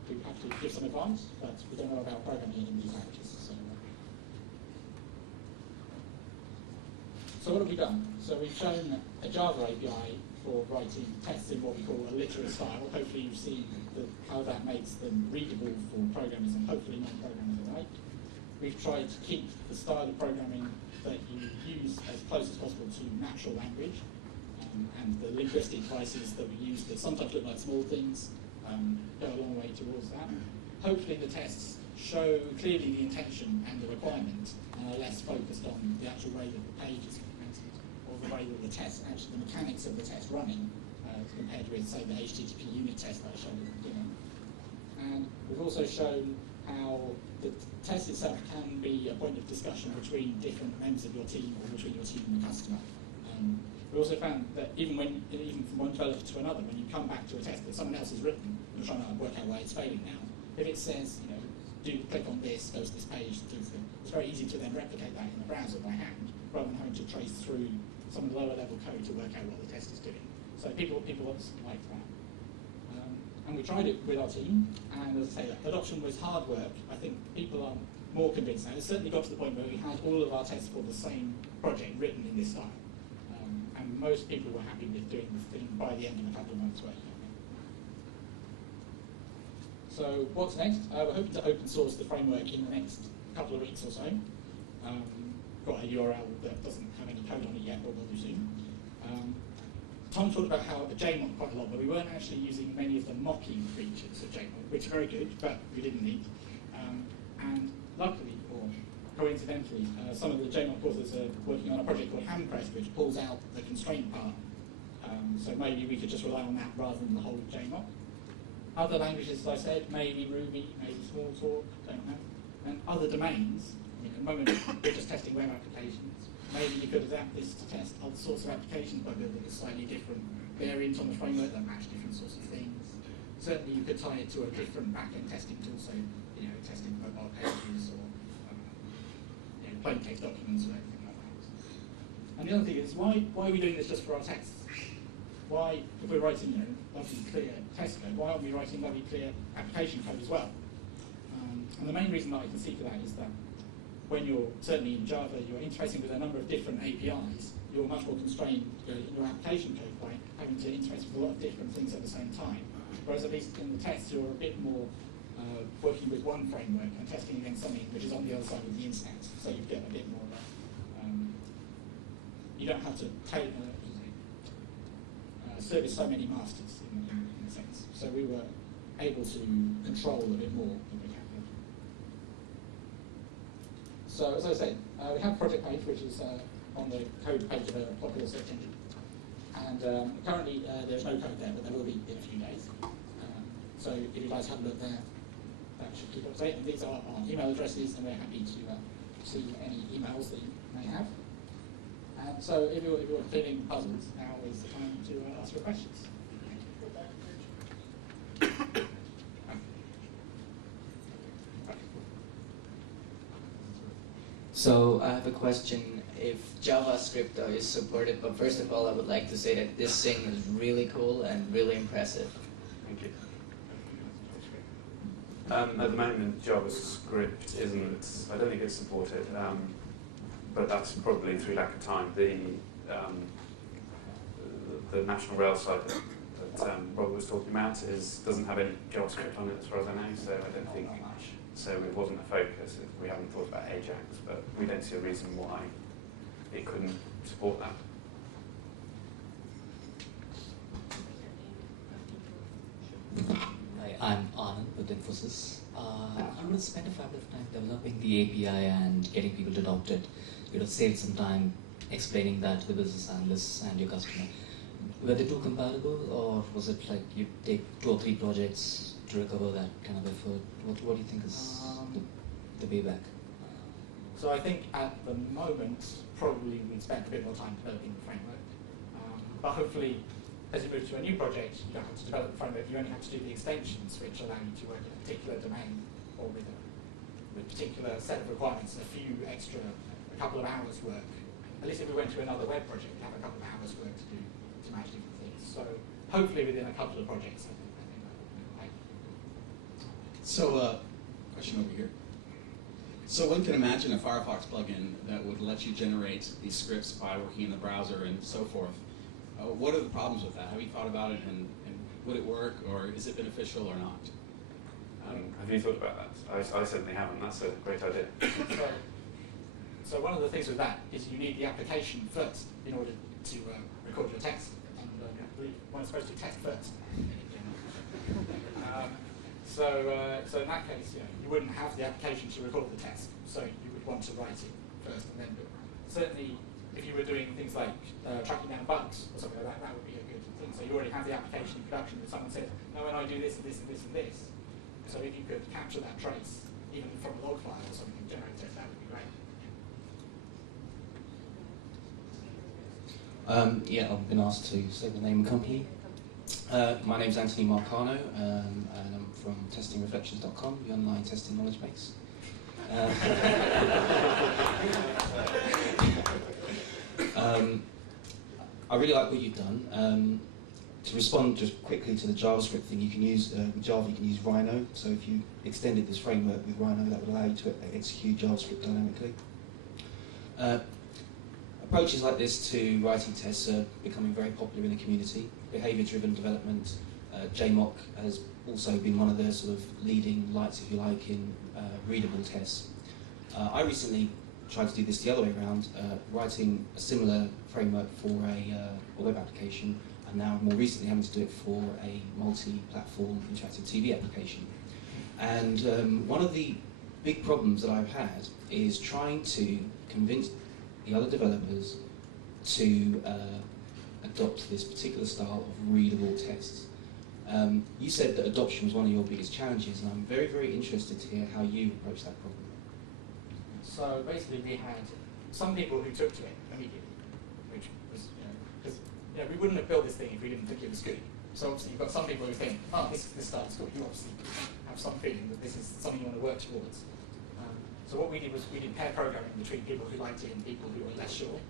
we have to give some advice, but we don't know about programming in these languages. So what have we done? So we've shown a Java API for writing tests in what we call a literate style. Hopefully you've seen how that makes them readable for programmers and hopefully non-programmers alike. We've tried to keep the style of programming that you use as close as possible to natural language, and the linguistic devices that we use that sometimes look like small things go a long way towards that. Hopefully the tests show clearly the intention and the requirement and are less focused on the actual way that the page is implemented or the way that the test, actually the mechanics of the test running compared with, say, the HTTP unit test that I showed at the beginning. And we've also shown how the test itself can be a point of discussion between different members of your team or between your team and the customer. We also found that even from one developer to another, when you come back to a test that someone else has written, you're trying to work out why it's failing now. If it says, you know, do click on this, goes to this page, it's very easy to then replicate that in the browser by hand, rather than having to trace through some of the lower level code to work out what the test is doing. So people like that. And we tried it with our team, and as I say, adoption was hard work. I think people are more convinced now. It certainly got to the point where we had all of our tests for the same project written in this style. And most people were happy with doing the thing by the end of a couple of months' work. So what's next? We're hoping to open source the framework in the next couple of weeks or so. Got a URL that doesn't have any code on it yet, but will do soon. Tom talked about how the JMOD quite a lot, but we weren't actually using many of the mocking features of JMOD, which are very good, but we didn't need. And luckily, or coincidentally, some of the JMOD authors are working on a project called Handpress, which pulls out the constraint part. So maybe we could just rely on that rather than the whole JMOD. Other languages, as I said, maybe Ruby, maybe Smalltalk, don't know. And other domains, I mean, at the moment we're just testing web applications. Maybe you could adapt this to test other sorts of applications by building a slightly different variant on the framework that match different sorts of things. Certainly you could tie it to a different back-end testing tool, so you know, testing mobile pages or you know, plain text documents or anything like that. And the other thing is, why are we doing this just for our tests? Why, if we're writing, you know, lovely clear test code, why aren't we writing lovely clear application code as well? And the main reason that I can see for that is that when you're, certainly in Java, you're interfacing with a number of different APIs, you're much more constrained in your application code by having to interface with a lot of different things at the same time. Whereas at least in the tests, you're a bit more working with one framework and testing against something which is on the other side of the internet, so you get a bit more of a, you don't have to take, service so many masters in a sense. So we were able to control a bit more than we can. So as I said, we have a project page which is on the code page of a popular search engine. And currently there's no code there, but there will be in a few days. So if you guys have a look there, that should keep up to date. And these are our email addresses, and we're happy to see any emails that you may have. And so if you're feeling puzzled, now is the time to ask for questions. So I have a question. If JavaScript is supported, but first of all, I would like to say that this thing is really cool and really impressive. Thank you. At the moment, JavaScript isn't. I don't think it's supported, but that's probably through lack of time. The national rail site that Rob was talking about doesn't have any JavaScript on it, as far as I know. So I don't think. So it wasn't a focus. We haven't thought about Ajax, but we don't see a reason why it couldn't support that. Hi, I'm Anand with Infosys. You would spend a fair bit of time developing the API and getting people to adopt it. You would have saved some time explaining that to the business analysts and your customer. Were the two compatible, or was it like you take 2 or 3 projects to recover that kind of effort? What do you think is the payback? So I think at the moment, probably we'd spend a bit more time developing the framework. But hopefully, as you move to a new project, you don't have to develop the framework, you only have to do the extensions which allow you to work in a particular domain or with a particular set of requirements, a couple of hours work. At least if we went to another web project, we'd have a couple of hours work to do to manage different things. So hopefully within a couple of projects, I think that would be right. So, question over here. So one can imagine a Firefox plugin that would let you generate these scripts by working in the browser and so forth. What are the problems with that? Have you thought about it, and would it work, or is it beneficial or not? Have you thought about that? I certainly haven't. That's a great idea. So one of the things with that is you need the application first in order to record your text. And I believe one's supposed to test first. So in that case, you wouldn't have the application to record the test. So you would want to write it first and then do it. Certainly, if you were doing things like tracking down bugs or something like that, that would be a good thing. So you already have the application in production where someone says, no, when I do this and this and this and this. So if you could capture that trace, even from a log file or something, generate it, that would be great. Yeah, I've been asked to say the name of the company. My name's Anthony Marcano, and I'm from testingreflections.com, the online testing knowledge base. I really like what you've done. To respond just quickly to the JavaScript thing, you can use, with Java you can use Rhino, so if you extended this framework with Rhino, that would allow you to execute JavaScript dynamically. Approaches like this to writing tests are becoming very popular in the community. Behavior-driven development, JMock has also been one of the sort of leading lights, if you like, in readable tests. I recently tried to do this the other way around, writing a similar framework for a web application, and now more recently having to do it for a multi-platform interactive TV application. And one of the big problems that I've had is trying to convince the other developers to adopt this particular style of readable tests. You said that adoption was one of your biggest challenges, and I'm very, very interested to hear how you approach that problem. So basically we had some people who took to it immediately, which was, because we wouldn't have built this thing if we didn't think it was good. So obviously you've got some people who think, oh, this style is good. You obviously have some feeling that this is something you want to work towards. So what we did was we did pair programming between people who liked it and people who were less sure.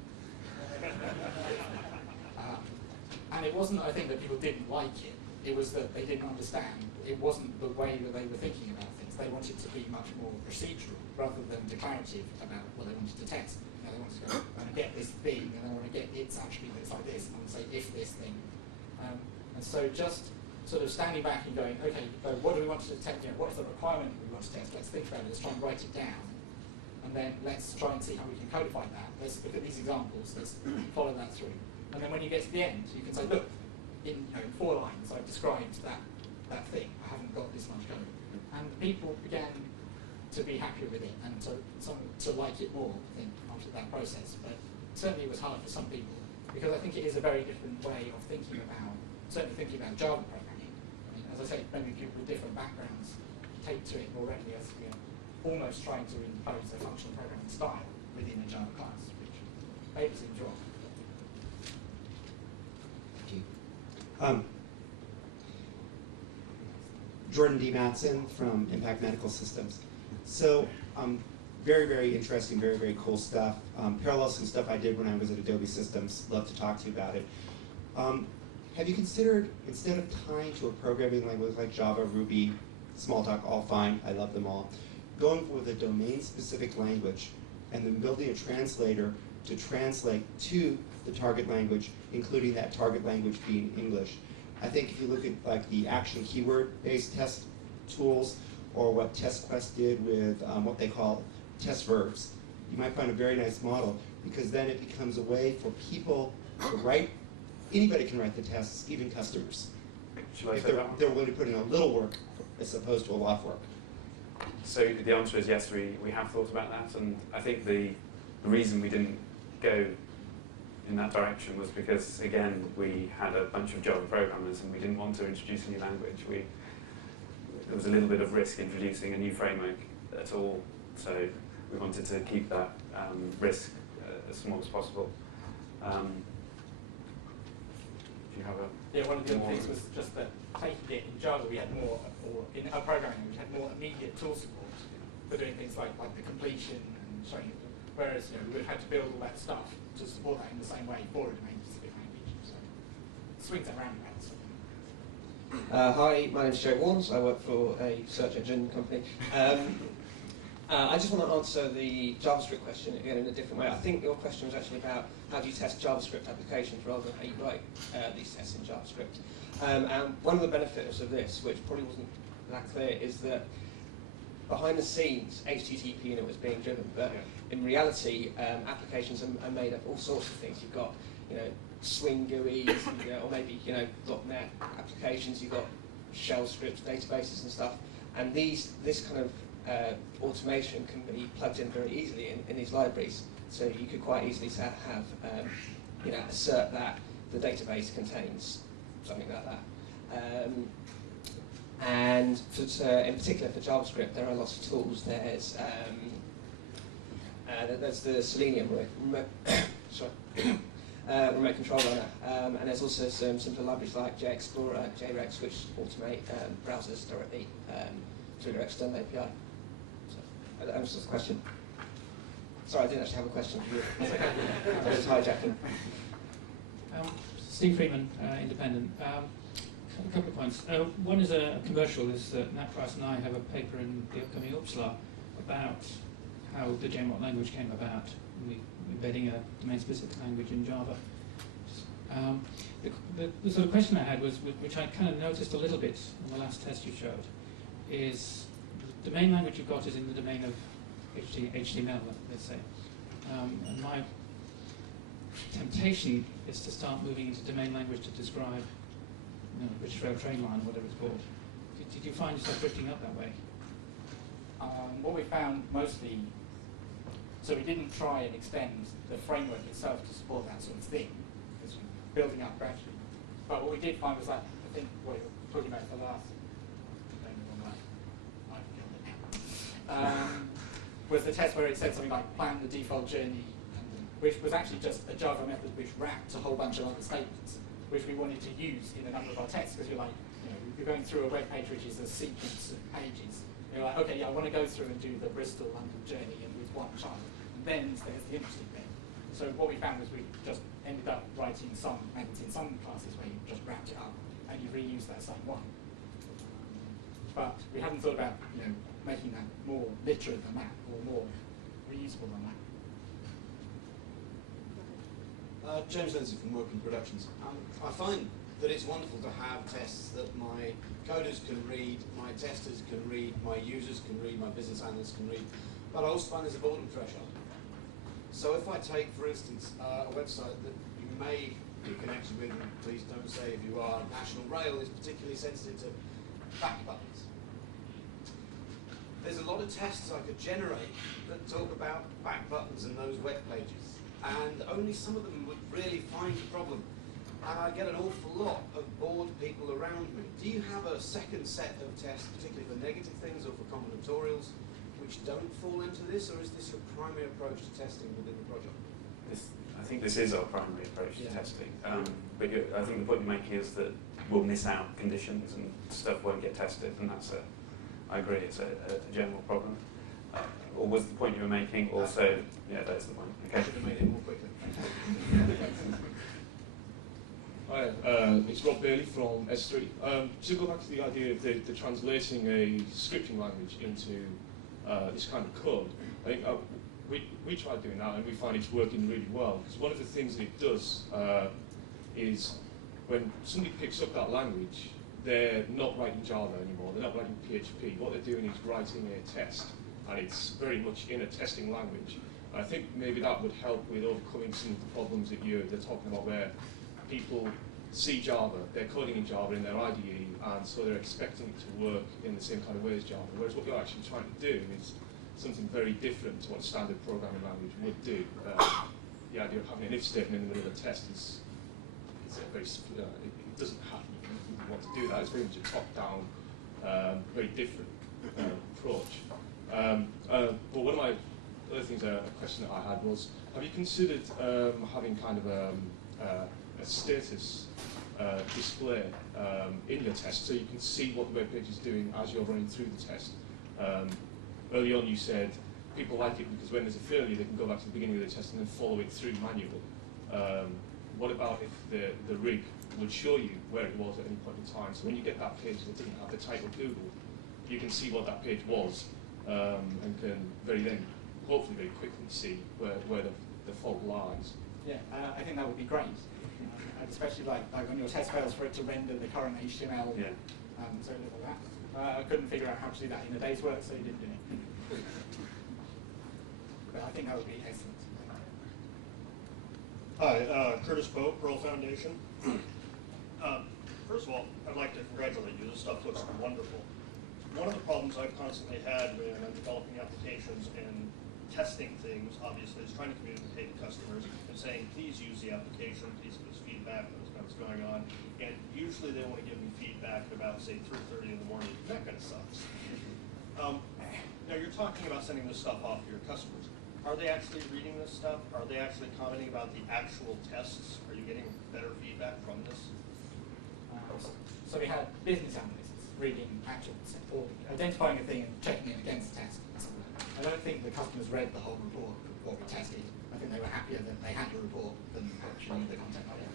And it wasn't, I think, that people didn't like it. It was that they didn't understand. It wasn't the way that they were thinking about things. They wanted to be much more procedural rather than declarative about what they wanted to test. They wanted to go, I want to get this thing, and I want to get its attributes like this, and I want to say if this thing. And so just sort of standing back and going, okay, so what do we want to test? What is the requirement we want to test? Let's think about it. Let's try and write it down, and then let's try and see how we can codify that. Let's look at these examples. Let's follow that through. And then when you get to the end, you can say, look, in 4 lines, I've described that thing. I haven't got this much code. And people began to be happier with it and to like it more, I think, after that process. But certainly it was hard for some people, because I think it is a very different way of thinking about, certainly thinking about Java programming. I mean, as I say, maybe people with different backgrounds take to it more readily as almost trying to impose a functional programming style within a Java class, which maybe seems wrong. Jordan D. Matson from Impact Medical Systems. So, very, very interesting, very, very cool stuff. Parallels some stuff I did when I was at Adobe Systems. Love to talk to you about it. Have you considered, instead of tying to a programming language like Java, Ruby, Smalltalk, all fine, I love them all, going with a domain-specific language and then building a translator to translate to the target language, including that target language being English? I think if you look at like the action keyword-based test tools, or what TestQuest did with what they call test verbs, you might find a very nice model, because then it becomes a way for people to write. Anybody can write the tests, even customers, if they're willing to put in a little work as opposed to a lot of work. So the answer is yes, we have thought about that, and I think the reason we didn't go in that direction was because, again, we had a bunch of Java programmers and we didn't want to introduce a new language. There was a little bit of risk introducing a new framework at all, so we wanted to keep that risk as small as possible. Do you have a... Yeah, one of the other things was just that taking it in Java, we had more, or in our programming, we had more immediate tool support for doing things like the completion and showing it. Whereas we would have to build all that stuff to support that in the same way for a domain-specific language. So it swings that roundabouts. Hi, my name's Joe Warnes. I work for a search engine company. I just want to answer the JavaScript question again in a different way. I think your question was actually about how do you test JavaScript applications rather than how you write these tests in JavaScript. And one of the benefits of this, which probably wasn't that clear, is that behind the scenes, HTTP unit was being driven, but in reality, applications are made of all sorts of things. You've got, Swing GUIs, or maybe, .NET applications. You've got shell scripts, databases, and stuff. And this kind of automation can be plugged in very easily in these libraries. So you could quite easily have, assert that the database contains something like that. And in particular for JavaScript, there are lots of tools. There's the Selenium remote control runner. And there's also some simpler libraries like JExplorer, JRex, which automate browsers directly through their external API. So that answers the question. Sorry, I didn't actually have a question for you. I was hijacking. Steve Freeman, Independent. A couple of points. One is a commercial, is that Nat Price and I have a paper in the upcoming Uppsala about how the JMOC language came about, embedding a domain-specific language in Java. The sort of question I had was, which I kind of noticed a little bit on the last test you showed, is the domain language you've got is in the domain of HTML, let's say. And my temptation is to start moving into domain language to describe, British Rail train line, whatever it's called. Did you find yourself drifting up that way? What we found mostly, so we didn't try and extend the framework itself to support that sort of thing, because we're building up gradually. But what we did find was that, I think what you were talking about the last, was the test where it said something like plan the default journey, which was actually just a Java method which wrapped a whole bunch of other statements, which we wanted to use in a number of our tests, because you're like, you're going through a web page which is a sequence of pages. You're like, okay, yeah, I want to go through and do the Bristol-London journey and with one child. And then there's the interesting bit. So what we found was we just ended up writing some methods in some classes where you just wrapped it up and you reuse that same one. But we hadn't thought about, making that more literate than that, or more reusable than that. James Lindsay from Working Productions. I find that it's wonderful to have tests that my coders can read, my testers can read, my users can read, my business analysts can read, but I also find there's a boredom threshold. So if I take, for instance, a website that you may be connected with, and please don't say if you are, National Rail is particularly sensitive to back buttons. There's a lot of tests I could generate that talk about back buttons and those web pages, and only some of them would really find the problem. And I get an awful lot of bored people around me. Do you have a second set of tests, particularly for negative things or for combinatorials, which don't fall into this, or is this your primary approach to testing within the project? I think this is our primary approach to testing. But I think the point you're making is that we'll miss out conditions and stuff won't get tested, and I agree, it's a general problem. Or was the point you were making also, yeah, that's the point. Okay. I should have made it more quickly. Hi, it's Rob Bailey from S3. To go back to the idea of the translating a scripting language into this kind of code, I think we tried doing that and we find it's working really well. Because one of the things that it does is when somebody picks up that language, they're not writing Java anymore, they're not writing PHP. What they're doing is writing a test, and it's very much in a testing language. And I think maybe that would help with overcoming some of the problems that they're talking about, where people see Java, they're coding in Java in their IDE, and so they're expecting it to work in the same kind of way as Java. Whereas what you're actually trying to do is something very different to what a standard programming language would do. The idea of having an if statement in the middle of a test is a very, it doesn't happen. You want to do that. It's very much a top-down, very different approach. But one of my other things, a question that I had was, have you considered having kind of a status display in your test so you can see what the web page is doing as you're running through the test? Early on you said people like it because when there's a failure they can go back to the beginning of the test and then follow it through manually. What about if the rig would show you where it was at any point in time? So when you get that page that didn't have the title Google, you can see what that page was and can hopefully very quickly see where the fault lies. Yeah, I think that would be great. Especially like on your test fails for it to render the current HTML, so little that. I couldn't figure out how to do that in a day's work, so you didn't do it. But I think that would be excellent. Hi, Curtis Pope, Pearl Foundation. First of all, I'd like to congratulate you. This stuff looks wonderful. One of the problems I've constantly had when I'm developing applications and testing things, obviously, is trying to communicate to customers and saying, please use the application, please give us feedback on what's going on. And usually they want to give me feedback at about, say, 3:30 in the morning. That kind of sucks. Now, you're talking about sending this stuff off to your customers. Are they actually reading this stuff? Are they actually commenting about the actual tests? Are you getting better feedback from this? So we had business analysts reading actual or identifying a thing and checking it against the test. I don't think the customers read the whole report of what we tested. I think they were happier that they had the report than actually the content of it.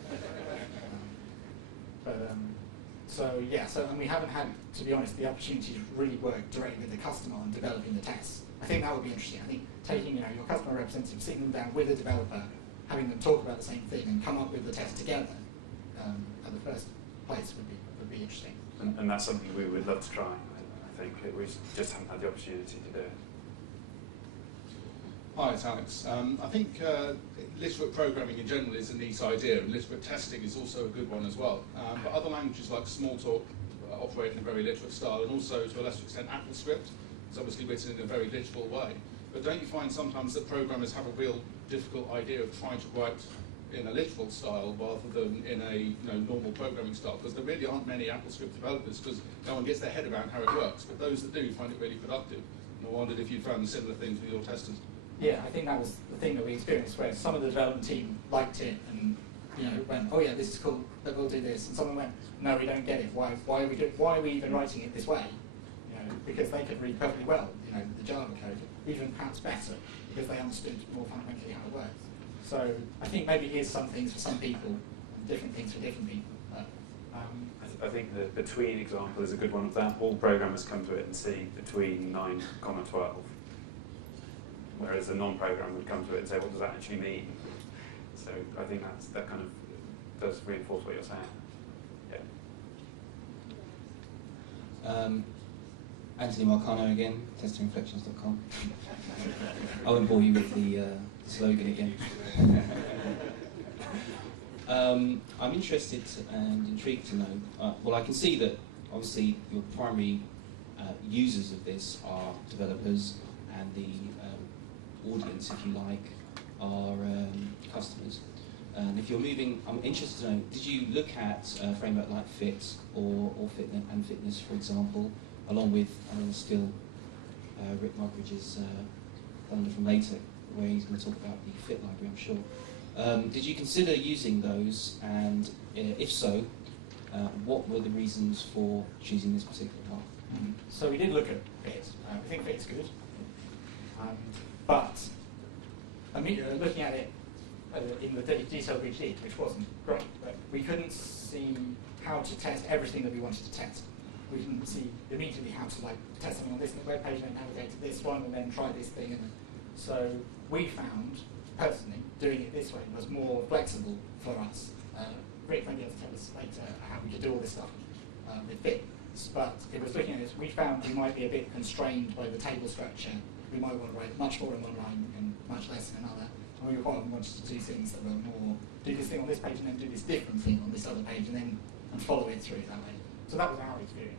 And we haven't had, to be honest, the opportunity to really work directly with the customer on developing the tests. I think that would be interesting. I think taking your customer representative, sitting them down with a developer, having them talk about the same thing and come up with the test together at the first place would be interesting. And that's something we would love to try. I think we just haven't had the opportunity to do it. Hi, it's Alex. I think literate programming in general is a neat idea, and literate testing is also a good one as well. But other languages like Smalltalk operate in a very literate style, and also to a lesser extent AppleScript is obviously written in a very literal way. But don't you find sometimes that programmers have a real difficult idea of trying to write in a literal style rather than in a normal programming style? Because there really aren't many AppleScript developers, because no one gets their head around how it works. But those that do find it really productive. And I wondered if you found similar things with your testers. Yeah, I think that was the thing that we experienced, where some of the development team liked it and went, oh yeah, this is cool, but we'll do this. And someone went, no, we don't get it. Why are we even writing it this way? Because they could read perfectly well, the Java code, even perhaps better, because they understood more fundamentally how it works. So I think maybe here's some things for some people, and different things for different people. But, I think the between example is a good one of that. All programmers come to it and see between 9, 12. Whereas a non-programmer would come to it and say, what does that actually mean? So I think that kind of does reinforce what you're saying. Yeah. Anthony Marcano again, testingreflections.com. I won't bore you with the slogan again. I'm interested and intrigued to know, well, I can see that obviously your primary users of this are developers, and the audience, if you like, are customers. And if you're moving, I'm interested to know, did you look at a framework like Fit or Fitness, for example, along with, still Rick Mugridge's thunder from LTAC, where he's going to talk about the Fit library, I'm sure. Did you consider using those, and if so, what were the reasons for choosing this particular path? So we did look at Fit. We think Fit's good. But looking at it in the detail we did, which wasn't great, but we couldn't see how to test everything that we wanted to test. We didn't see immediately how to test something on this web page and then navigate to this one and then try this thing. And so we found, personally, doing it this way was more flexible for us. Rick may be able to tell us later how we could do all this stuff with Fit. But it was looking at this, we found we might be a bit constrained by the table structure. We might want to write much more in one line and much less in another. And we quite wanted to do things that were more, do this thing on this page and then do this different thing on this other page and follow it through that way. So that was our experience.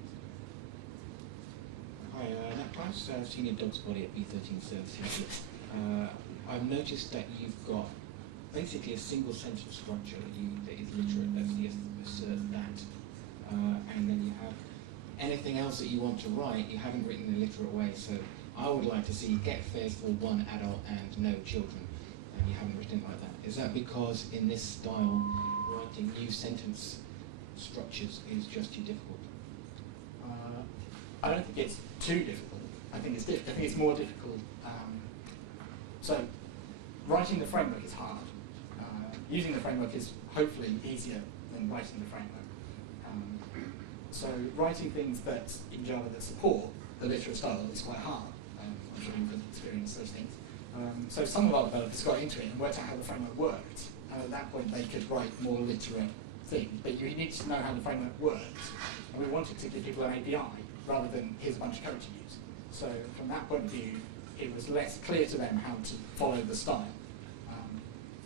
Hi, Nat Price, Senior Dogs Body at B13 Services. I've noticed that you've got basically a single sentence structure that is literate, that's the assert that. And then you have anything else that you want to write, you haven't written in a literate way. So I would like to see get fares for one adult and no children, and you haven't written it like that. Is that because in this style, writing new sentence structures is just too difficult? I don't think it's too difficult. I think it's more difficult. So writing the framework is hard. Using the framework is hopefully easier than writing the framework. So writing things that in Java that support the literate style is quite hard. I'm sure you could experience those things. So some of our developers got into it and worked out how the framework worked. And at that point they could write more literate things. But you need to know how the framework works. And we wanted to give people an API rather than here's a bunch of code to use. So from that point of view, it was less clear to them how to follow the style.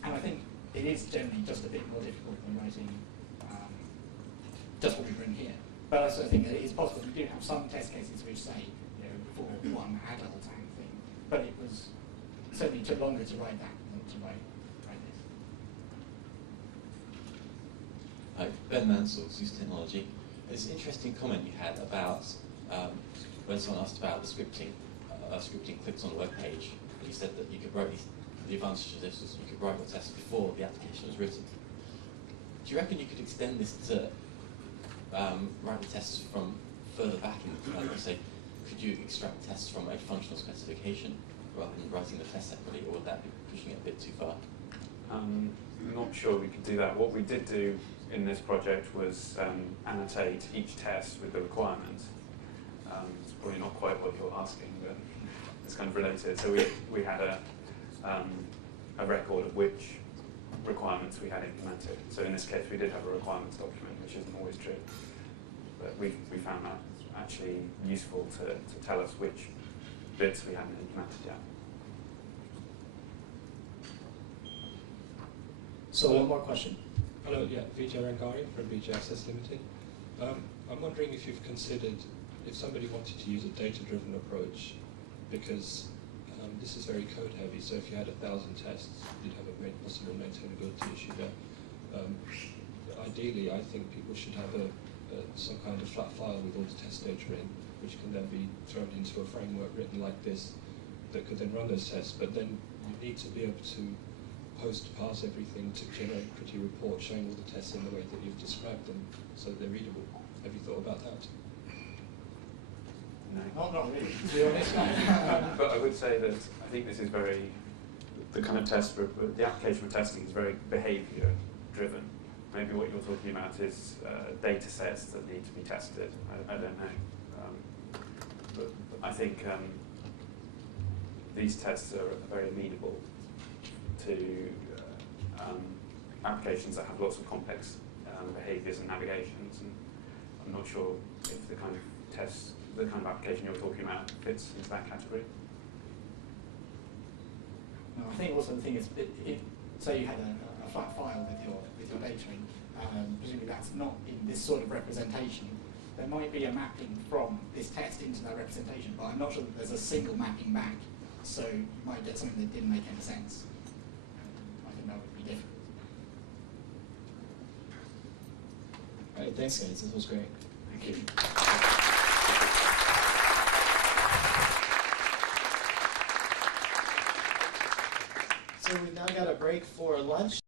And I think it is generally just a bit more difficult than writing just what we've written here. But I also think that it is possible. We do have some test cases which say, for one adult kind of thing. But it was certainly took longer to write that than to write this. Hi, Ben Mansell, Zeus Technology. There's an interesting comment you had about when someone asked about the scripting scripting clicks on a web page, you said that you could write the advantage of this was you could write your test before the application was written. Do you reckon you could extend this to write the tests from further back in the development? Say, could you extract tests from a functional specification rather than writing the test separately, or would that be pushing it a bit too far? I'm not sure we could do that. What we did do in this project was annotate each test with the requirements. It's probably not quite what you're asking, but it's kind of related. So we had a record of which requirements we had implemented. So in this case, we did have a requirements document, which isn't always true. But we found that actually useful to tell us which bits we hadn't implemented yet. So one more question. Hello, yeah, Vijay Rangari from VJ Access Limited. I'm wondering if you've considered, if somebody wanted to use a data-driven approach, because this is very code-heavy, so if you had 1,000 tests, you'd have a possible maintainability issue there. Ideally, I think people should have some kind of flat file with all the test data in, which can then be thrown into a framework written like this that could then run those tests, but then you need to be able to parse everything to generate a pretty report showing all the tests in the way that you've described them so they're readable. Have you thought about that? No. Not really, to be honest. But I would say that I think this is the kind of test, the application for testing is very behaviour driven. Maybe what you're talking about is data sets that need to be tested. I don't know. But I think these tests are very amenable to applications that have lots of complex behaviours and navigations. And I'm not sure if the kind of tests, the kind of application you're talking about fits into that category. No, I think also the thing is, say you had a flat file with your data in, presumably that's not in this sort of representation. There might be a mapping from this test into that representation, but I'm not sure that there's a single mapping back. So you might get something that didn't make any sense. I think that would be different. All right, thanks guys, this was great. Thank you. So we've now got a break for lunch.